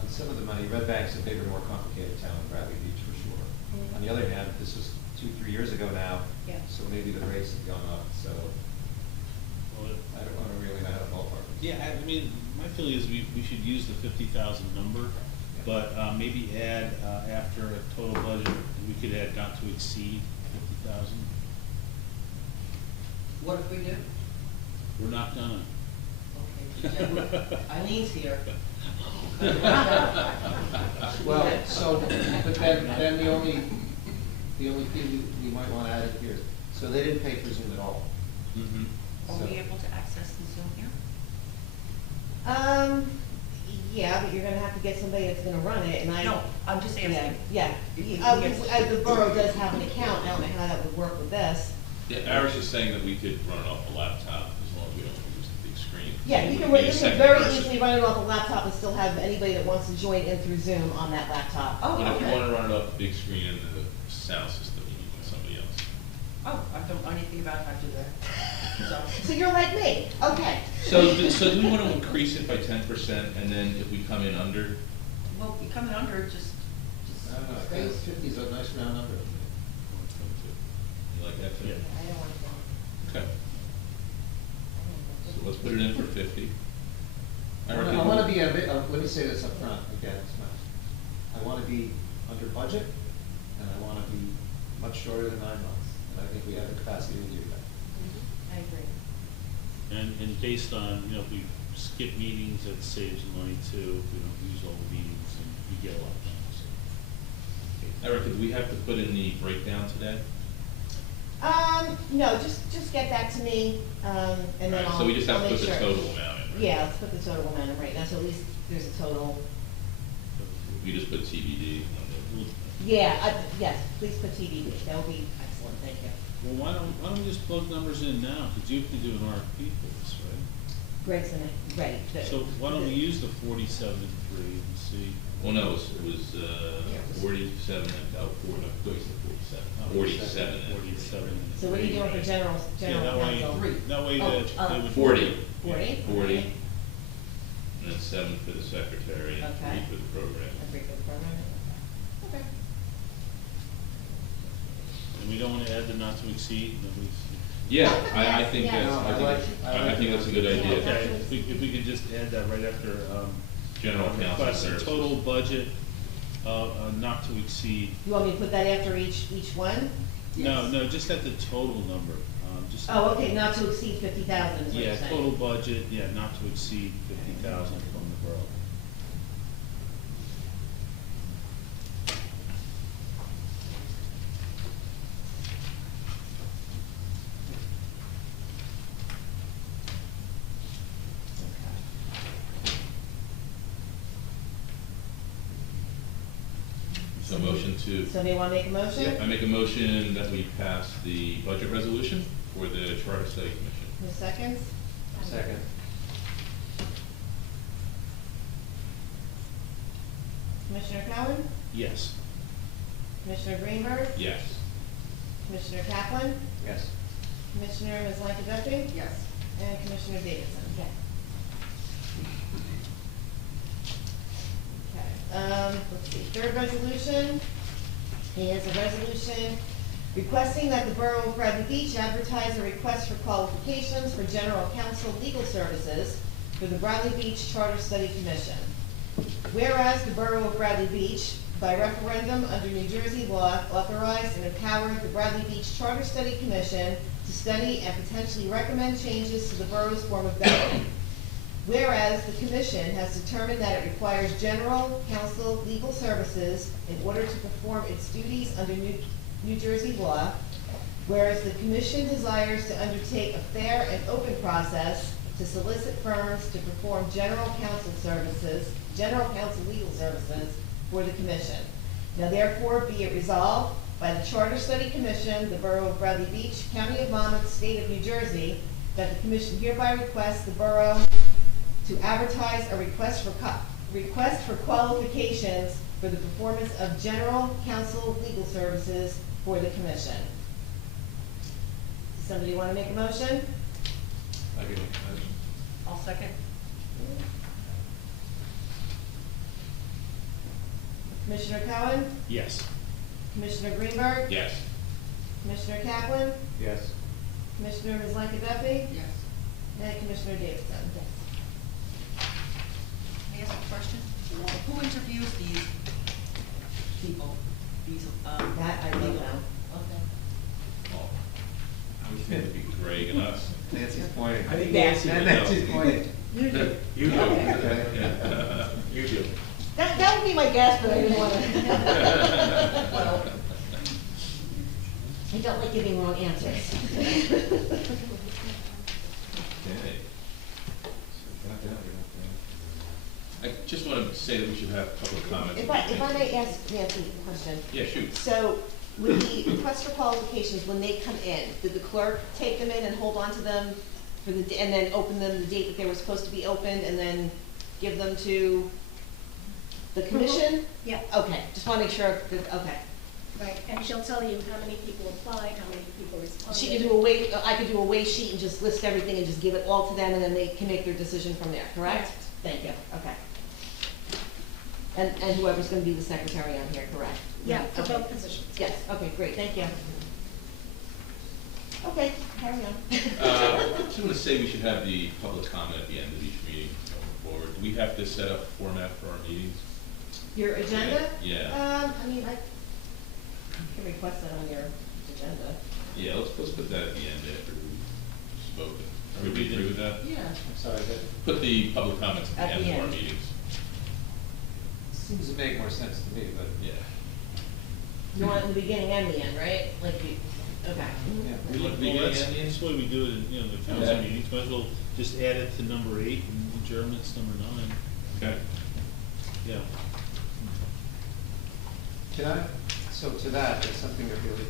on some of the money. Red Bank's a bigger, more complicated town than Bradley Beach for sure. On the other hand, this was 2-3 years ago now, Yeah. so maybe the rates have gone up, so Well, I don't really know how to ballpark it. yeah, I mean, my feeling is we should use the 50,000 number, but maybe add, after a total budget, we could add not to exceed 50,000. What if we do? We're not gonna. Okay. Eileen's here. Well, so, but then the only thing we might want to add in here is, so they didn't pay for Zoom at all. Mm-hmm. Are we able to access the Zoom here? Yeah, but you're gonna have to get somebody that's gonna run it, and No, I'm just asking. Yeah, the borough does have an account, I don't know how that would work with this. Yeah, Irish is saying that we could run it off a laptop as long as we don't use the big screen. Yeah, So you it can, would be you a can second very person. easily run it off a laptop and still have anybody that wants to join in through Zoom on that laptop. Oh, But if you okay. want to run it off the big screen and the sound system, you need somebody else. Oh, I don't know anything about how to do that. So you're like me, okay. So do we want to increase it by 10%, and then if we come in under? Well, we coming under, just. I don't know, I think 50 is a nice round number. You like that too? Yeah. I don't want to. Okay, so let's put it in for 50. I want to be a bit, let me say this up front, again, I want to be under budget, and I want to be much shorter than 9 months, and I think we have the capacity to do that. I agree. And based on, if we skip meetings, that saves money too. If we don't use all the meetings, and we get a lot done. So. Erica, do we have to put in the breakdown today? No, just get that to me, and then Right, I'll, so we just have I'll to make put the sure. total amount in, right? Yeah, let's put the total amount in right now, so at least there's a total. We just put TBD on Yeah, yes, please put TBD, that would be excellent, thank you. Well, why don't we just plug numbers in now? Because you have to do an RFP for this, right? Greg's in it, right. So why don't we use the 47 and 3 and see? Well, no, it was 47 and, oh, 47 and 47 and So what are you doing for general Yeah, that way, counsel? that way Oh, that they would. 40. 40? 40, and then 7 for the secretary, and 3 Okay. for the program. Every good program, okay. And we don't want to add the not to exceed, nobody's. Yeah, I think Yeah. that's, I think that's a good idea. Okay, if we could just add that right after, General counsel request a services. total budget, not to exceed. You want me to put that after each one? No, just at the total number, just. Oh, okay, not to exceed 50,000 is what you're Yeah, saying. total budget, not to exceed 50,000 from the borough. So motion to, Somebody wanna make a motion? I make a motion that we pass the budget resolution for the Charter Study Commission. Who seconds? Second. Commissioner Cowan? Yes. Commissioner Greenberg? Yes. Commissioner Kaplan? Yes. Commissioner Ms. Duffy? Yes. And Commissioner Davidson? Okay. Let's see, third resolution is a resolution requesting that the Borough of Bradley Beach advertise a request for qualifications for general counsel legal services for the Bradley Beach Charter Study Commission. Whereas the Borough of Bradley Beach, by referendum under New Jersey law, authorized and empowered the Bradley Beach Charter Study Commission to study and potentially recommend changes to the borough's form of government. Whereas the commission has determined that it requires general counsel legal services in order to perform its duties under New Jersey law. Whereas the commission desires to undertake a fair and open process to solicit firms to perform general counsel legal services for the commission. Now therefore be it resolved by the Charter Study Commission, the Borough of Bradley Beach, County of Monmouth, State of New Jersey, that the commission hereby requests the borough to advertise a request for qualifications for the performance of general counsel legal services for the commission. Does somebody want to make a motion? I can make a motion. I'll second. Commissioner Cowan? Yes. Commissioner Greenberg? Yes. Commissioner Kaplan? Yes. Commissioner Ms. Duffy? Yes. And Commissioner Davidson? Yes. May I ask a question? Who interviews these people? These, That I don't know. Okay. Oh, I would think it'd be Greg and us. Nancy's pointing. I think Nancy would know. Nancy's pointing. You do. You do. Okay. Yeah. You do. That would be my guess, but I didn't want to. Well, I don't like giving wrong answers. Okay. I just want to say that we should have public comments. If I may ask Nancy a question. Yeah, shoot. So, with the request for qualifications, when they come in, did the clerk take them in and hold on to them for the, and then open them the date that they were supposed to be opened, and then give them to the commission? Yeah, Okay, just want to make sure, that, okay. right, and she'll tell you how many people applied, how many people responded. She could do a way, I could do a way sheet and just list everything and just give it all to them, and then they can make their decision from there, correct? Correct. Thank you, okay. And whoever's gonna be the secretary on here, correct? Yeah, for Okay. both positions. Yes, okay, great, thank you. Okay, carry on. I just want to say we should have the public comment at the end of each meeting going forward. Do we have to set up a format for our meetings? Your agenda? Yeah. I mean, I can request that on your agenda. Yeah, let's put that at the end after we've spoken. Everybody agree with that? yeah. I'm sorry, that Put the public comments at At the end the of our end. meetings. seems to make more sense to me, but, Yeah. You want it in the beginning and the end, right? Like, okay. yeah. We look Well, beginning that's, and the end? that's why we do it in, the council Yeah. meetings, might as well just add it to number 8 and adjournments number 9. Okay. Yeah. Can I, so to that, there's something that really,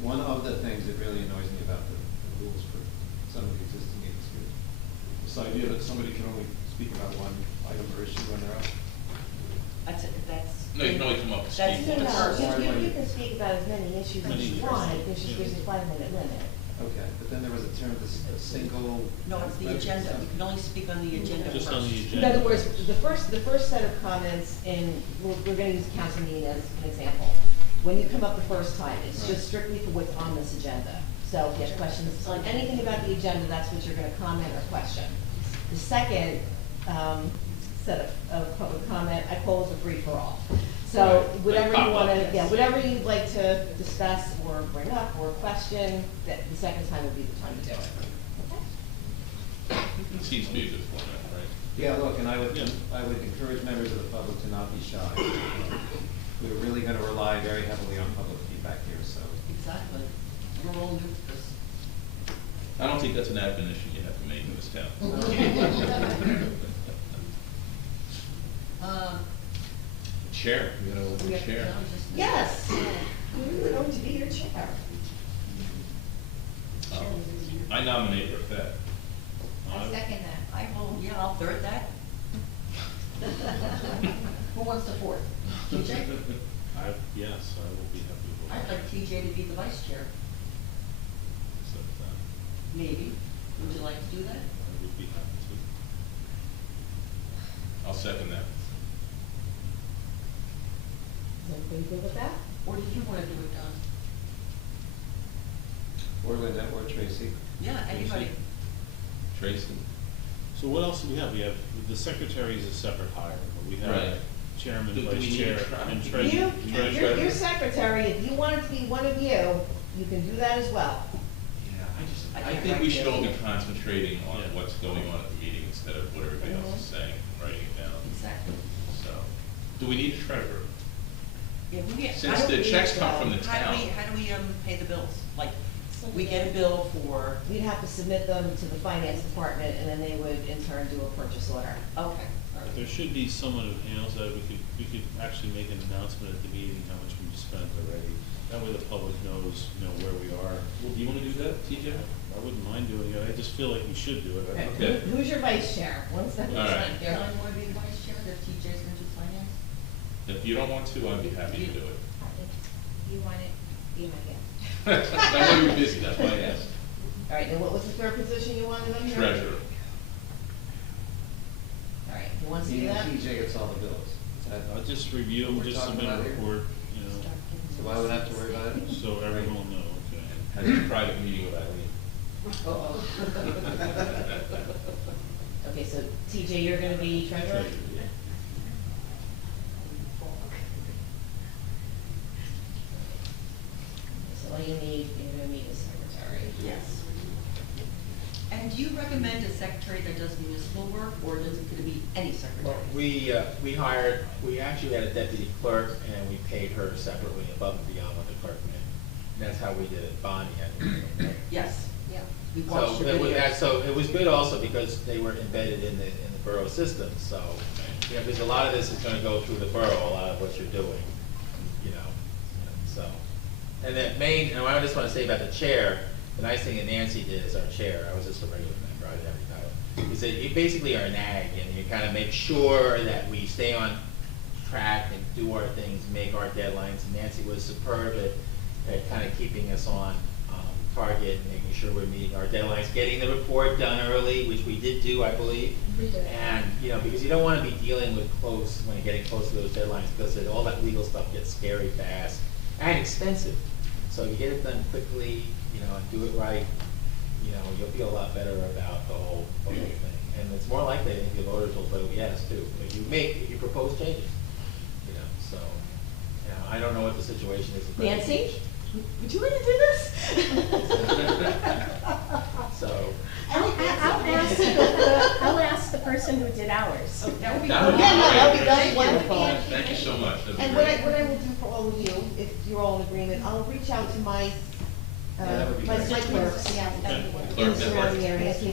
one of the things that really annoys me about the rules for some of the existing meetings here, this idea that somebody can only speak about one item or issue when they're up. That's. No, you can only come up and That's, speak. no, you can speak about as many issues as Many you issues. want, there's a 5-minute limit. Okay, but then there was a term, a single. No, it's the agenda. You can only speak on the agenda first. Just on the In agenda. other words, the first set of comments in, we're gonna use the council meeting as an example. When you come up the first time, it's just strictly for what's on this agenda. So if you have questions on anything about the agenda, that's what you're gonna comment or question. The second, set of public comment, I call as a free-for-all. So Right. whatever Like you wanna, pop-up. yeah, whatever you'd like to discuss or bring up or question, that the second time would be the time to do it. Okay? It seems to be a good format, right? Yeah, look, and I would Yeah. encourage members of the public to not be shy. We're really gonna rely very heavily on public feedback here, so. Exactly. We're all new to this. I don't think that's an admonition you have to make in this town. Chair, you gotta look We at have the to- chair. Yes, you're going to be your chair. I nominate Rafet. I second that. I will, yeah, I'll third that. Who wants the fourth? TJ? Yes, I will be happy with I'd that. like TJ to be the vice chair, So, maybe. Would you like to do that? I would be happy I'll second that. Is everybody good with that? Or did you want to do it, Don? Or Linda, or Tracy. Yeah, anybody. Tracy? to. So what else do we have? We have, the secretary is a separate hire, but we Right. have chairman, Do we vice need chair, a tri- and You, treasurer. your secretary, if you want it to be one of you can do that as well. Yeah, I think we should all be concentrating on what's going on at the meeting instead of what everybody else is saying, and writing it down. Exactly. So, do we need a treasurer? Yeah, we, Since the checks come from the How do we, town. pay the bills? Like, we get a bill for, We'd have to submit them to the finance department, and then they would in turn do a purchase order. okay, all right. There should be someone who handles that. We could actually make an announcement at the meeting how much we've spent already. That way the public knows, where we are. Well, do you wanna do that, TJ? I wouldn't mind doing it. I just feel like we should do it. Okay. Who's your vice chair? Once that's All right. done. Caroline, want to be the vice chair, if TJ's going to do finance? If you don't want to, I'd be happy to do it. If you want it, be my guest. I know you're busy, that's why I asked. All right, and what was the third position you wanted on here? Treasurer. All right, who wants to do Meaning that? TJ gets all the bills. Is that- I'll just review and We're just talking submit a about here? report, So I would have to worry about it? so everyone will know, okay. Has a private meeting with Eileen. Uh-oh. Okay, so TJ, you're gonna be treasurer? Treasurer, yeah. So all you need, you're gonna need a secretary. Yes. And do you recommend a secretary that does municipal work, or does it, could it be any secretary? Well, we actually had a deputy clerk, and we paid her separately above and beyond what the clerk made. And that's how we did it, Bonnie had. Yes. Yeah. We watched So your it was, videos. so it was good also because they were embedded in the borough system, so, because a lot of this is gonna go through the borough, a lot of what you're doing, so. And then and I just wanna say about the chair, the nice thing that Nancy did as our chair, I was just a regular member, I didn't have any title, is that you basically are an ag, and you kinda make sure that we stay on track and do our things, make our deadlines, and Nancy was superb at kinda keeping us on target, making sure we're meeting our deadlines, getting the report done early, which we did do, I believe. We did. And, because you don't wanna be dealing with when you're getting close to those deadlines, because all that legal stuff gets scary fast and expensive. So you get it done quickly, and do it right, you'll feel a lot better about the whole thing. And it's more likely, I think, the voters will vote yes too, if you propose changes, so, I don't know what the situation is. in Nancy, would you like to do this? So, I'll ask the person who did ours. Oh, that would be. That would be Yeah, no, that would be, great. that's wonderful. Thank you so much, that'd be And great. what I will do for all of you, if you're all in agreement, I'll reach out to my, that would be my great. clerks Yeah, that'd be wonderful. in Clerk the surrounding network. area, see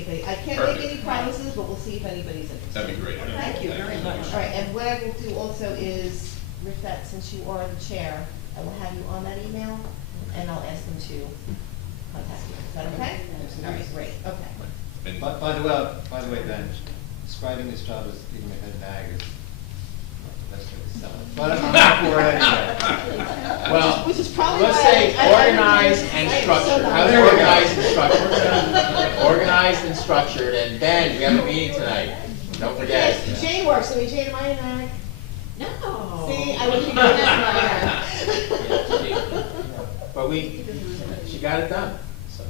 if I can't Perfect. make any promises, but we'll see if anybody's interested. That'd be great. Thank you very much. All right, and what I will do also is, Rifat, since you are the chair, I will have you on that email, and I'll ask them to contact you. Is that okay? All right, great, okay. And By the way, Ben, describing this job as being a head bag is not the best way to sell it. But I'm up for it anyway. well, Which is probably let's why say I organized remember and this. I am so structured. not- How's There we go. organized and structured? Organized and structured, and Ben, we have a meeting tonight, don't forget. Yes, Jane works, so Jane, am I in that? No. See, I would be doing that. But she got it done, so.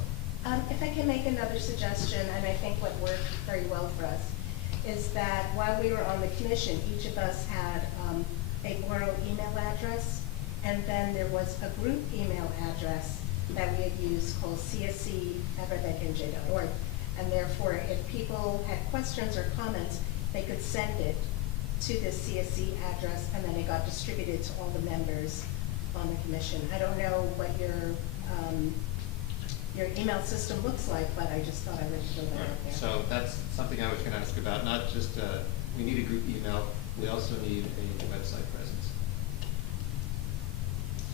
If I can make another suggestion, and I think what worked very well for us, is that while we were on the commission, each of us had a borough email address, and then there was a group email address that we had used called csc@rednecknj.org. And therefore, if people had questions or comments, they could send it to the CSC address, and then it got distributed to all the members on the commission. I don't know what your email system looks like, but I just thought I would throw that out there. So that's something I was gonna ask about, not just, we need a group email we also need a website presence.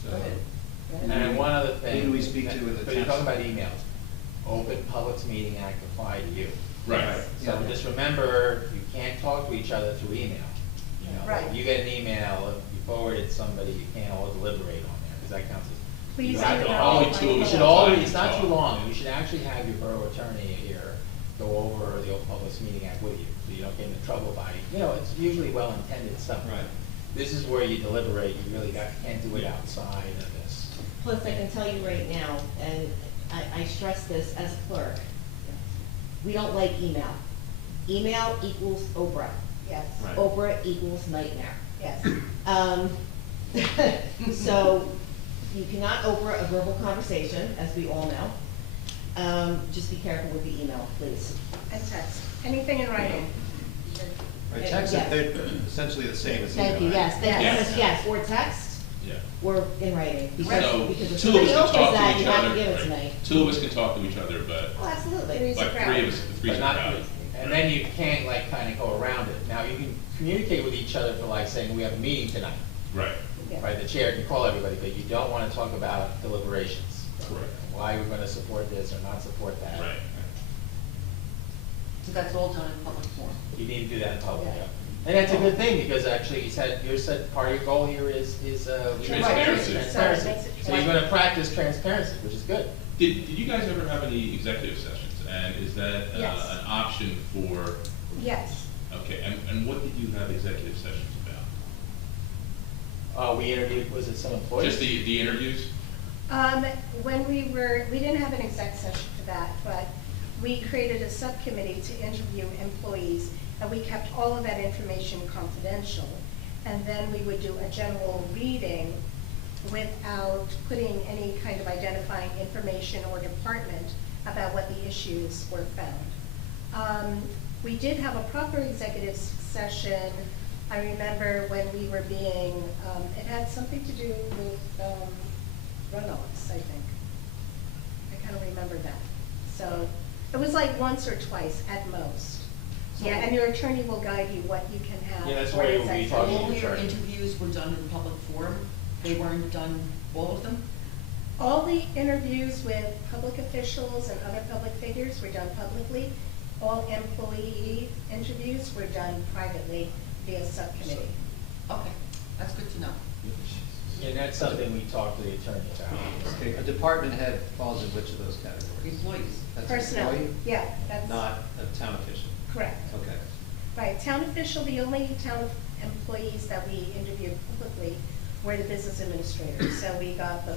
So, Go ahead. And one other thing. Who do we speak to in the Because you're town? talking about emails. Open Publics Meeting Act apply to you. Right. So Yeah. just remember, you can't talk to each other through email. You know, Right. if you get an email, if you forward it to somebody, you can't all deliberate on there, because that counts as. Please you do have to not. always- Only two of You us should at a always, time it's not talk. too long, you should actually have your borough attorney here go over the Open Publics Meeting Act with you, so you don't get into trouble by, it's usually well-intended stuff. Right. This is where you deliberate, you really can't do it outside of this. Plus, I can tell you right now, and I stress this as a clerk, we don't like email. Email equals Oprah. Yes, Right. Oprah equals nightmare. yes. So, you cannot Oprah a verbal conversation, as we all know. Just be careful with the email, please. And text, anything in writing. right, text, Yes. they're essentially the same as email. Thank you, yes, thank you, Yes. yes, or text, Yeah. or in writing. So, Because if two of somebody us can opens talk to that, each you have to other. give it right. to me. Two of us can talk to each other, but Oh, absolutely. Three's a like crowd. three's But a not, crowd. and then you can't kind of go around it. Now, you can communicate with each other for saying, we have a meeting tonight. Right. Yeah. Right, the chair can call everybody, but you don't want to talk about deliberations. Correct. Why we're going to support this or not support that. Right. So that's all done in public forum. You need to do that in public. Yeah. And that's a good thing, because actually you said part of your goal here is Transparency. transparency. So it makes it So you're going to practice transparency, which is good. Did you guys ever have any executive sessions? And is that Yes. an option for, Yes, okay, and what did you have executive sessions about? We interviewed, was it some employees? Just the interviews? when we didn't have an exec session for that, but we created a subcommittee to interview employees, and we kept all of that information confidential. And then we would do a general reading without putting any kind of identifying information or department about what the issues were found. We did have a proper executive session. I remember when we were being, it had something to do with runoffs, I think. I kind of remember that. So it was like once or twice at most. Yeah, and your attorney will guide you what you can have. Yeah, that's for where an you'll be exec talking session. All your interviews were done in public forum? They weren't done, all of them? All the interviews with public officials and other public figures were done publicly. All employee interviews were done privately via subcommittee. Okay, that's good to know. And that's something we talked to the attorney about. Okay, a department head falls in which of those categories? Employees. That's an Personnel, employee, yeah, that's not a town official? correct. Okay. Right, town official, the only town employees that we interviewed publicly were the business administrators. So we got the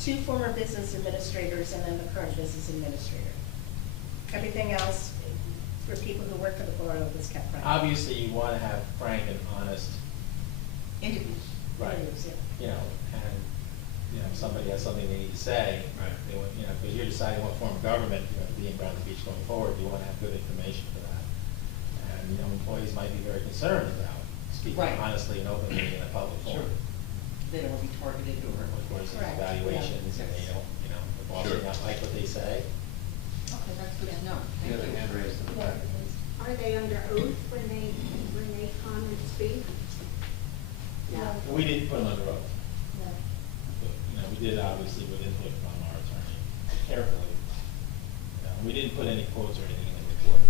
two former business administrators and then the current business administrator. Everything else, for people who work for the borough, was kept private. Obviously, you want to have frank and honest, Interviews. right, Interviews, yeah. and, if somebody has something they need to say, Right. they want, because you're deciding what form of government you're going to be in Brown Beach going forward, you want to have good information for that. And, employees might be very concerned about speaking Right. honestly and openly in a public forum. They don't want to be targeted or. Of course, there's Correct, evaluations, yeah. and they don't, the boss Sure. may not like what they say. Okay, that's good to know. You Thank have you. the hand raised in the back. Are they under oath when they come and speak? No. We didn't put them under oath. No. But, we did obviously with input from our attorney carefully. We didn't put any quotes or anything in the report.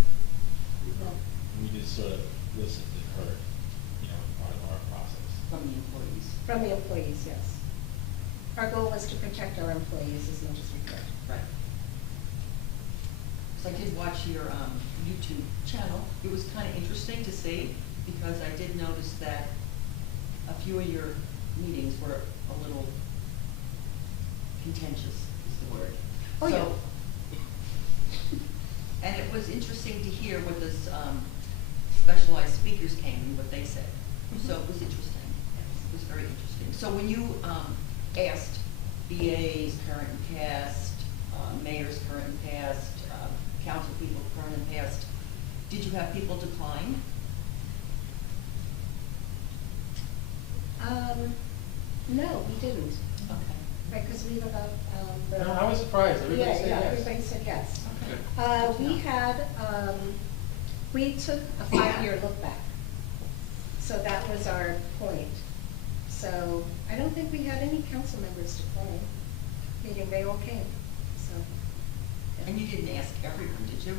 No. We just sort of listened and heard, part of our process. From the employees. From the employees, yes. Our goal was to protect our employees as much as we could. Right. So I did watch your YouTube channel. It was kind of interesting to see, because I did notice that a few of your meetings were a little contentious, is the word. Oh, yeah. So- And it was interesting to hear what the specialized speakers came and what they said. So it was interesting. It was very interesting. So when you asked BAs, current and past, mayors, current and past, council people, current and past, did you have people decline? No, we didn't. Okay. Right, because we were about, No, I was surprised, everybody said Yeah, yes. everybody said yes. Okay. We had, we took a 5-year look back. was our point. So I don't think we had any council members to play. Meaning they all came, so. And you didn't ask everyone, did you?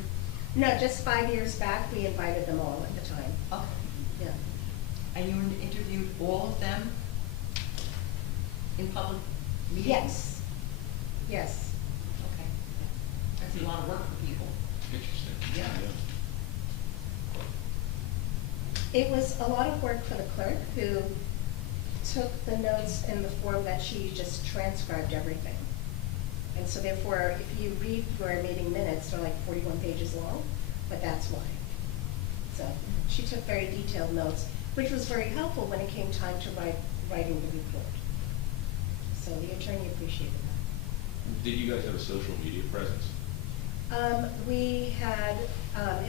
No, just 5 years back, we invited them all at the time, Okay. yeah. And you interviewed all of them in public meetings? Yes, yes. Okay. That's a lot of work for people. Interesting. Yeah. It was a lot of work for the clerk who took the notes in the form that she just transcribed everything. And so therefore, if you read through our meeting minutes, they're like 41 pages long, but that's why. So she took very detailed notes, which was very helpful when it came time to writing the report. So the attorney appreciated that. Did you guys have a social media presence? We had,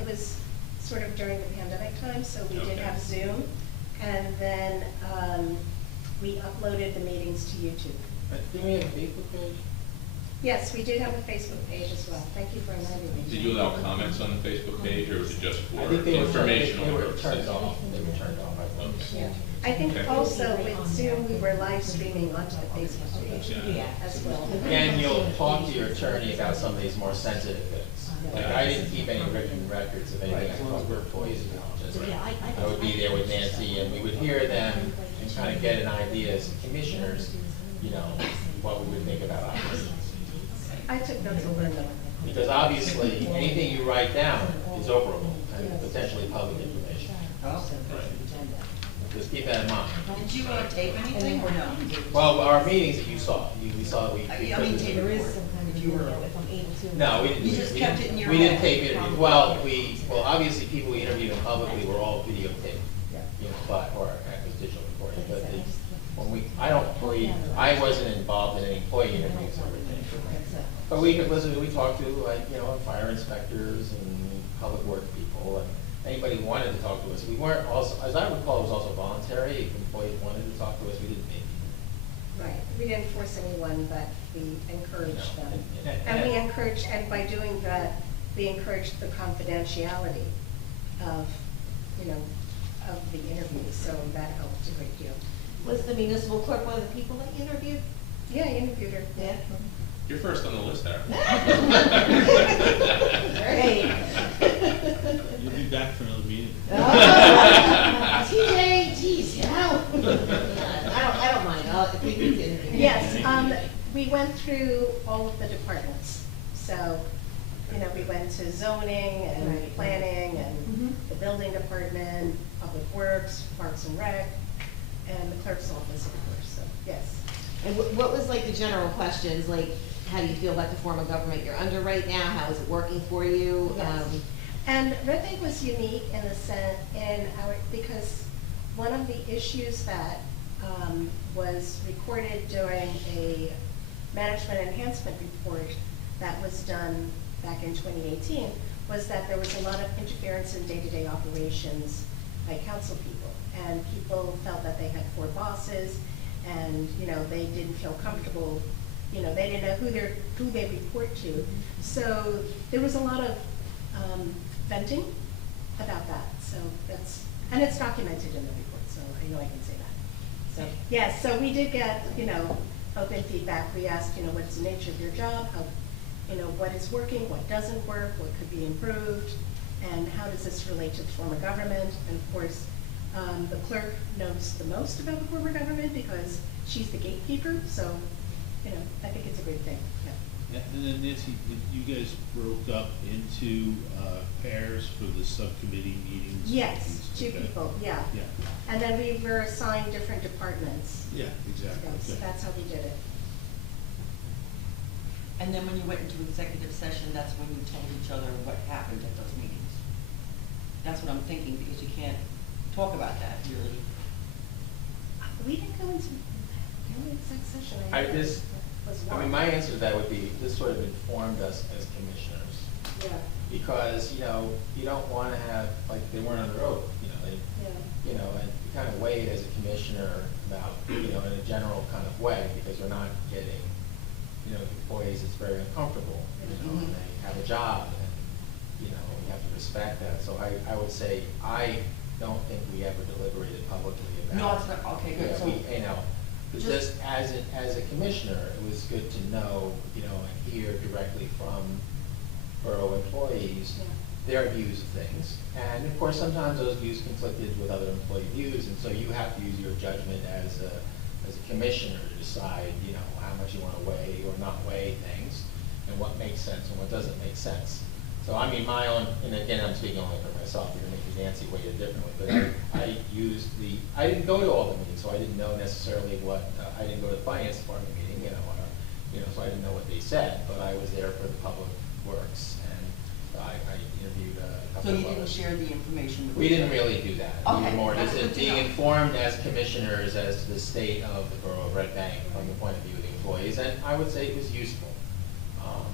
it was sort of during the pandemic time, so we did Okay. have Zoom. And then we uploaded the meetings to YouTube. Do we have a Facebook page? Yes, we did have a Facebook page as well. Thank you for reminding me. Did you allow comments on the Facebook page, or was it just for I think they were informational They were purposes? turned off, they were turned off, I think. Yeah. I think Okay. also with Zoom, we were live streaming onto the Facebook page Yeah. as well. And you'll talk to your attorney about some of these more sensitive things. Like, I didn't keep any written records of anything I talked to employees about. Just, I would be there with Nancy, and we would hear them and kind of get an idea as commissioners, you know, what we would think about operations. I took notes of them. Because obviously, anything you write down is operable and potentially public information. Just keep that in mind. Did you tape anything or no? Well, our meetings that you saw, we saw, we. I mean, tape it, if you were. No, we didn't. You just we kept didn't- it in your We didn't head. tape interviews. Well, obviously, people we interviewed publicly were all videotaped, you know, or digital recording, but when I don't believe, I wasn't involved in any employee interviews or anything. But we could listen, we talked to, like, you know, fire inspectors and public work people, and anybody who wanted to talk to us. We weren't also, as I recall, it was also voluntary. If employees wanted to talk to us, we didn't make it. Right, we didn't force anyone, but we encouraged them. And- And we encouraged, and by doing that, we encouraged the confidentiality of, you know, of the interviews, so that helped a great deal. Was the municipal clerk one of the people that you interviewed? Yeah, I interviewed her. Yeah. You're first on the list, Aaron. Great. You'll be back for another meeting. TJ, geez, you know. I don't mind, if we need to interview. Yes, we went through all of the departments. So, you know, we went to zoning and Right. planning and the building department, public works, parks and rec, and the clerk's office, of course, so, yes. And what was like the general questions, like, how do you feel about the form of government you're under right now? How is it working for you? Yes. And Red Bank was unique in the sense, because one of the issues that was recorded during a management enhancement report that was done back in 2018 was that there was a lot of interference in day-to-day operations by council people. And people felt that they had 4 bosses, and, you know, they didn't feel comfortable, you know, they didn't know who they report to. So there was a lot of venting about that. So and it's documented in the report, so I know I can say that. So, yes, so we did get, you know, open feedback. We asked, you know, what's the nature of your job, how, you know, what is working, what doesn't work, what could be improved, and how does this relate to the form of government? And of course, the clerk knows the most about the form of government because she's the gatekeeper, so, you know, I think it's a great thing, yeah. Yeah, and then Nancy, you guys broke up into pairs for the subcommittee meetings? Yes, 2 Okay. people, yeah. Yeah, And then we were assigned different departments. yeah, exactly. So Okay. that's how we did it. And then when you went into executive session, that's when you told each other what happened at those meetings. That's what I'm thinking, because you can't talk about that, really. We didn't go into, exec session. I mean, my answer to that would be, this sort of informed us as commissioners. Yeah, Because, you know, you don't want to have, like, they weren't under oath, you know, yeah. you know, and you kind of weigh it as a commissioner about, you know, in a general kind of way, because you're not getting, you know, employees, it's very uncomfortable, you know, and they have a job, and, you know, you have to respect that. So I would say, I don't think we ever deliberated publicly as a commissioner, it was good to know, you know, and hear directly from borough employees, their views of things. And of course, sometimes those views conflicted with other employee views, and so you have to use your judgment as a commissioner to decide, you know, how much you want to weigh or not weigh things, and what makes sense and what doesn't make sense. So I mean, my own, and again, I'm speaking only for myself, here, maybe Nancy weighed it differently, but I used I didn't go to all the meetings, so I didn't know necessarily what, I didn't go to the finance department meeting, so I didn't know what they said, but I was there for the public works, and I interviewed a couple So of you didn't others. share the information with We didn't really do that. We Okay, were more that's just good to being know. informed as commissioners as to the state of the borough of Red Bank from the point of view of the employees, and I would say it was useful.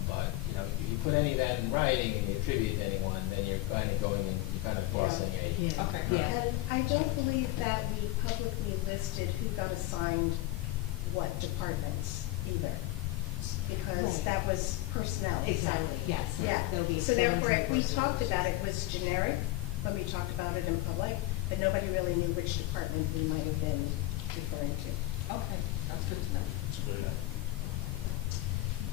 But, you know, if you put any of that in writing and you attribute it to anyone, then you're kind of going and you're kind of crossing a. Okay. And I don't believe that we publicly listed who got assigned what departments either, because Right. that was personnel. Exactly, yes. Yeah, There'll be so therefore, if we personnel. talked about it, was generic when we talked about it in public, but nobody really knew which department we might have been referring to. Okay, that's good to know.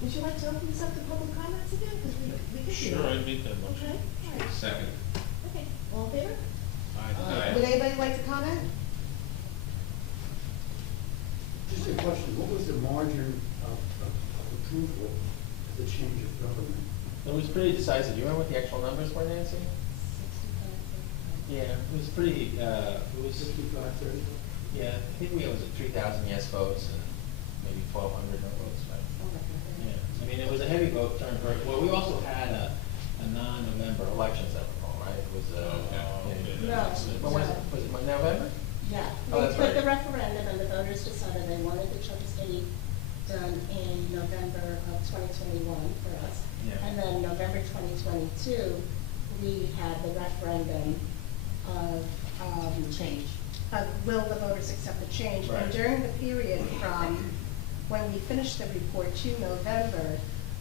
Would you like to open this up to public comments again? Because we could do Sure, that. I'd make that motion. Okay, all right. Second. Okay, all in favor? Aye. Would anybody like to comment? Just a question, what was the margin of approval of the change of government? It was pretty decisive. Do you remember what the actual numbers were, Nancy? Yeah, it was pretty, it was, 55, 30? yeah, I think we was at 3,000 yes votes and maybe 1,200 no votes, right? Yeah, I mean, it was a heavy vote turn for, well, we also had a non-November elections, I recall, right? It was, No. when was it? Was it November? Yeah, Oh, they that's put right. the referendum and the voters decided they wanted the Trump state done in November of 2021 for us. Yeah. And then November 2022, we had the referendum of, Change. will the voters accept the change? Right. And during the period from when we finished the report to November,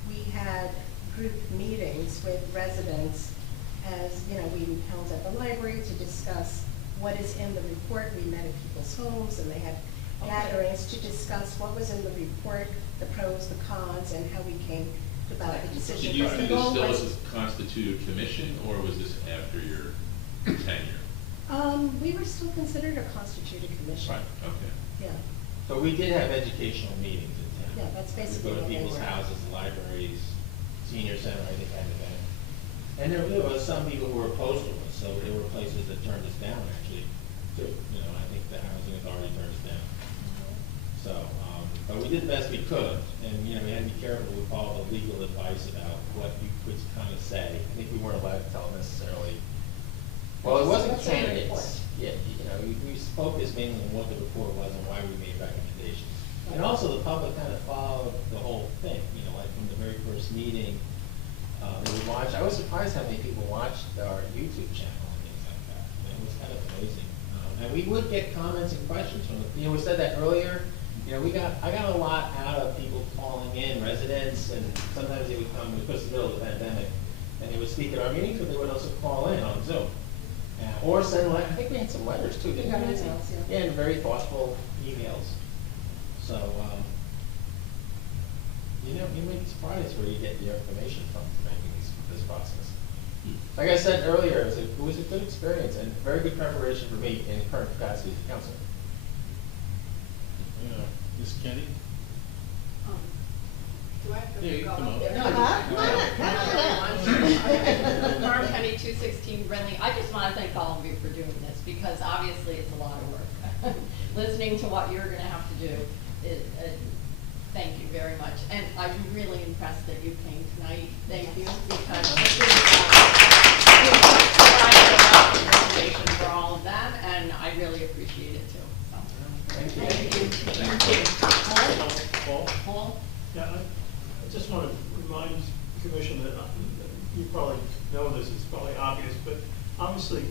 we had group meetings with residents as, you know, we held at the library to discuss what is in the report. We met at people's homes and they had gatherings to discuss what was in the report, the pros, the cons, and how we came about the decision. Did you The do this goal still was- as a constituted commission, or was this after your tenure? We were still considered a constituted commission. Okay. Yeah, But we did have educational meetings in town. Yeah, that's basically We go what to they people's were. houses, libraries, senior center, I think, had an event. And there was some people who were opposed to us, so there were places that turned us down, actually, too. You know, I think the housing authority turned us down. So, but we did the best we could, and, you know, we had to be careful with all the legal advice about what you could kind of say. I think we weren't allowed to tell necessarily. Well, it wasn't What's in the report? candidates. Yeah, you know, we focused mainly on what the report was and why we made recommendations. And also the public kind of followed the whole thing, you know, like from the very first meeting, they would watch. I was surprised how many people watched our YouTube channel and things like that. It was kind of amazing. And we would get comments and questions from, you know, we said that earlier. You know, I got a lot out of people calling in, residents, and sometimes they would come, because it's the middle of the pandemic, and they would speak at our meetings, but they would also call in on Zoom. Or send, I think we had some letters too, didn't we? We got emails, yeah. Yeah, and very thoughtful emails. So, you know, you may be surprised where you get your information from making this process. Like I said earlier, it was a good experience and very good preparation for me in current capacity as a counselor. Ms. Kenny? Do I have Yeah, you to go can come up up. there? Come on. Barb Penny, 216 Brindley. I just want to thank all of you for doing this, because obviously it's a lot of work. Listening to what you're going to have to do, thank you very much. And I'm really impressed that you came tonight. Thank you, because this is providing a lot of information for all of them, and I really appreciate it too. So, Thank you. Thank you. Paul? Paul? Yeah, I just want to remind the commission that you probably know this, it's probably obvious, but obviously,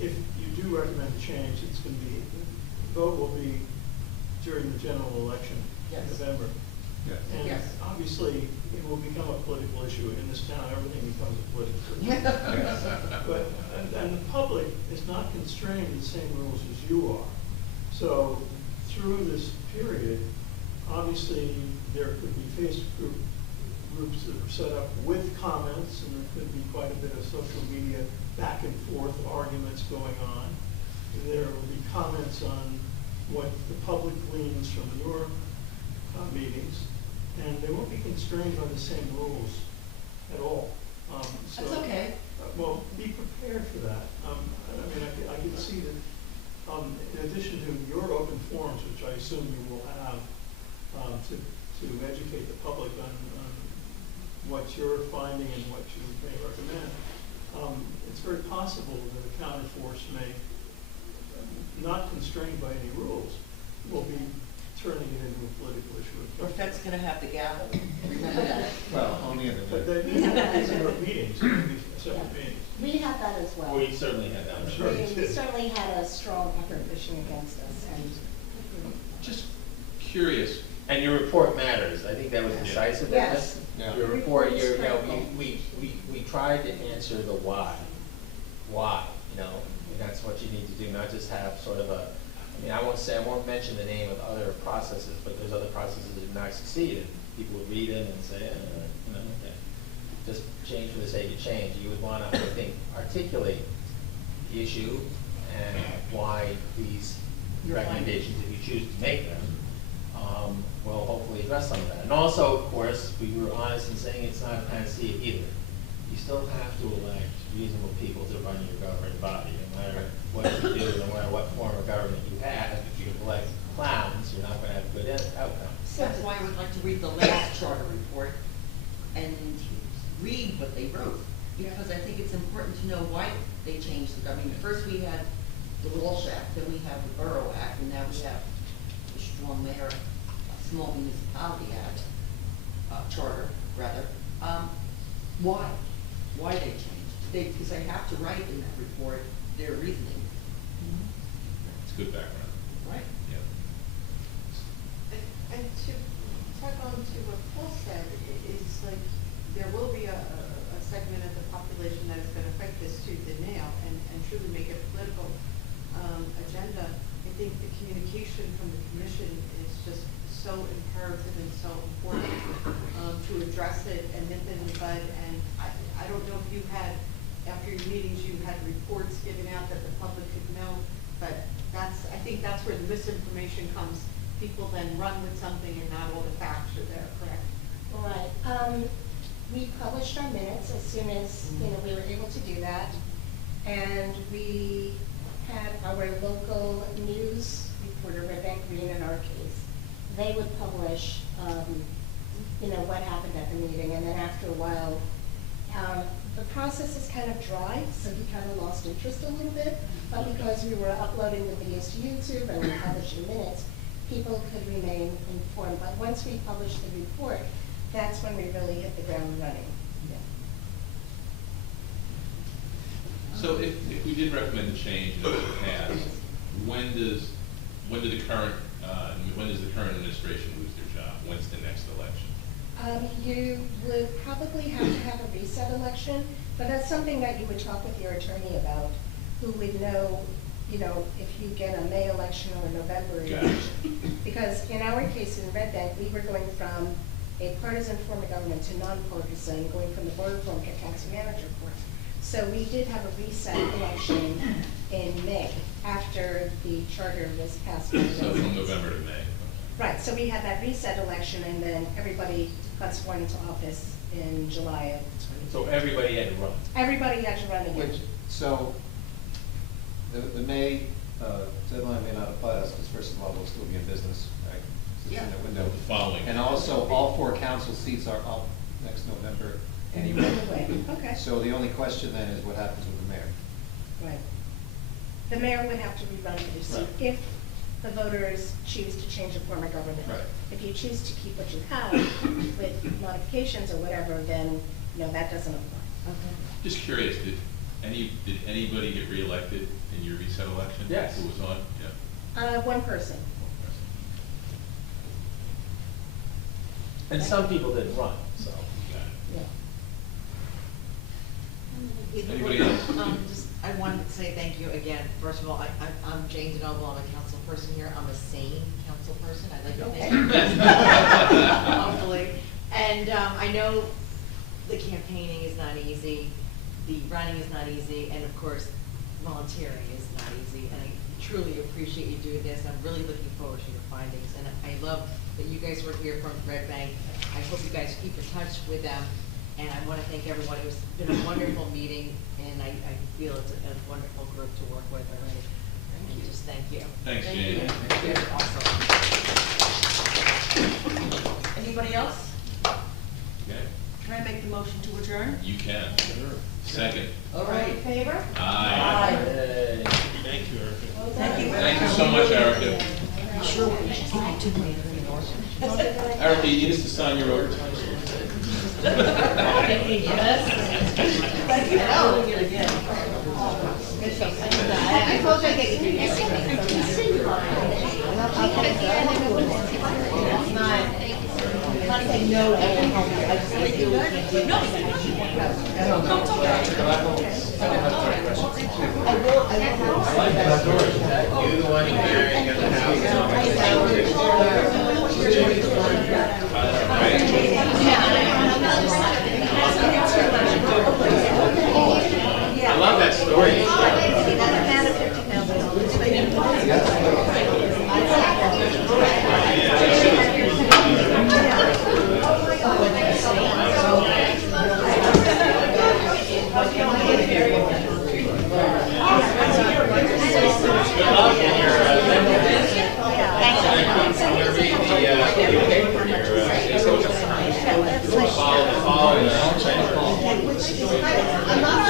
if you do recommend a change, it's going to be, the vote will be during the general election in Yes. November. Yes. And Yes. obviously, it will become a political issue. In this town, everything becomes a political issue. But, and the public is not constrained to the same rules as you are. So through this period, Obviously, there could be Facebook groups that are set up with comments, and there could be quite a bit of social media back and forth arguments going on. There will be comments on what the public gleans from your meetings, and they won't be constrained by the same rules at all. So, That's okay. Well, be prepared for that. I mean, I can see that, in addition to your open forums, which I assume you will have, to educate the public on what you're finding and what you may recommend, it's very possible that a counter force may, not constrained by any rules, will be turning it into a political issue. Or Fed's gonna have the gavel, remember that. Well, only in the. But these are meetings, these are separate meetings. We had that as well. We certainly had that. I'm sure you We did. certainly had a strong opposition against us, and Just curious, And your report matters. I think that was decisive. wasn't it? Yes. Yeah. Your report, Report is you know, critical. we tried to answer the why. Why, you know, and that's what you need to do, not just have sort of a, I mean, I won't mention the name of other processes, but there's other processes that did not succeed, and people would read them and say, you know, okay. Just change for the sake of change. You would want to, I think, articulate the issue and why these recommendations, if you choose to make them, will hopefully address some of that. And also, of course, we were honest in saying it's not a panacea either. You still have to elect reasonable people to run your governing body, no matter what you do, no matter what form of government you have. If you elect clowns, you're not going to have a good outcome. That's why I would like to read the last charter report and read what they wrote, because I think it's important to know why they changed the government. First we had the Walsh Act, then we have the Borough Act, and now we have the Strong Mayor, Small Municipality Act, charter, rather. Why? Why they changed? Because they have to write in that report their reasoning. it's good background. Right. Yeah. And to tag on to what Paul said, is like, there will be a segment of the population that is gonna fight this tooth and nail and truly make it a political, agenda. I think the communication from the commission is just so imperative and so important, to address it and nip it in the bud. And I don't know if you had, after your meetings, you had reports given out that the public could know, but I think that's where the misinformation comes. People then run with something and not all the facts are there, correct? right. We published our minutes as soon as, you know, we were able to do that. And we had our local news reporter, Red Bank Green in our case. They would publish, you know, what happened at the meeting. And then after a while, the process is kind of dry, so he kind of lost interest a little bit. But because we were uploading the videos to YouTube and we published the minutes, people could remain informed. But once we published the report, that's when we really hit the ground running. So if we did recommend a change and it was passed, when does the current administration lose their job? When's the next election? You would probably have to have a reset election, but that's something that you would talk with your attorney about, who would know, you know, if you get a May election or a November election. Because in our case in Red Bank, we were going from a partisan form of government to nonpartisan, going from the board form to council manager form. So we did have a reset election in May, after the charter was passed. So from November to May. Right, so we had that reset election, and then everybody got sworn into office in July of 2020. So everybody had to run. Everybody had to run again. So, the May deadline may not apply to us, because first of all, we'll still be in business, right? It's in the window. The following. And also, all 4 council seats are up next November anyway. Anyway, okay. So the only question then is what happens with the mayor? Right. The mayor would have to rerun for the seat Right. if the voters choose to change the form of government. Right. If you choose to keep what you have with modifications or whatever, then, no, that doesn't apply. Just curious, did anybody get reelected in your reset election? Yes. Who was on? Yeah. One person. And some people didn't run, so. Got it. Yeah. Anybody else? Just I wanted to say thank you again. First of all, I'm Jane DeNoble, I'm a council person here. I'm a sane council person, I'd like to think. Hopefully. And I know the campaigning is not easy, the running is not easy, and of course, volunteering is not easy. And I truly appreciate you doing this. I'm really looking forward to your findings. And I love that you guys were here from Red Bank. I hope you guys keep in touch with them. And I want to thank everyone. It was been a wonderful meeting, and I feel it's a wonderful group to work with already. And just thank you. Thanks, Thank Jane. you. You're awesome. Anybody else? Okay, Can I make the motion to adjourn? you can. Second. All All in favor? Aye. Hey. Thank you, Erica. Thank you. Thank you so much, Erica. Erica, you need us to sign your overtime? Thank you for doing it again. I told you I'd get you everything. It's not saying no, I won't help you. I just think you can't do it. I will have. You the one marrying in the house. I love that story. I'm not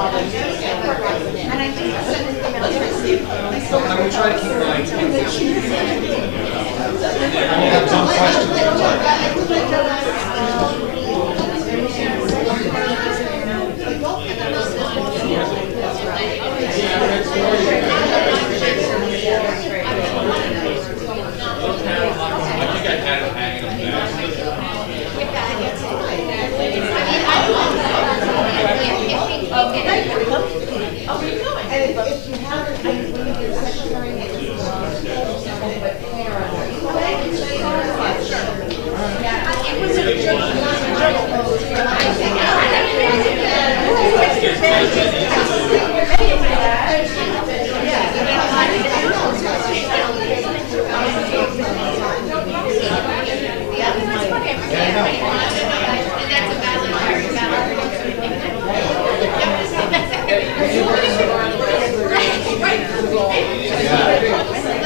and I think I will try to keep mine. I have some I think I had it hanging up And if you haven't, when you get secretary,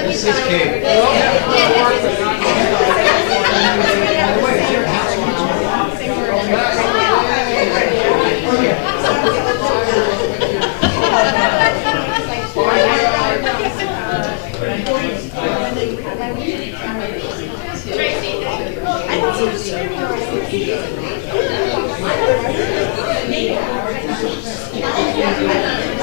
This is Kate. Tracy.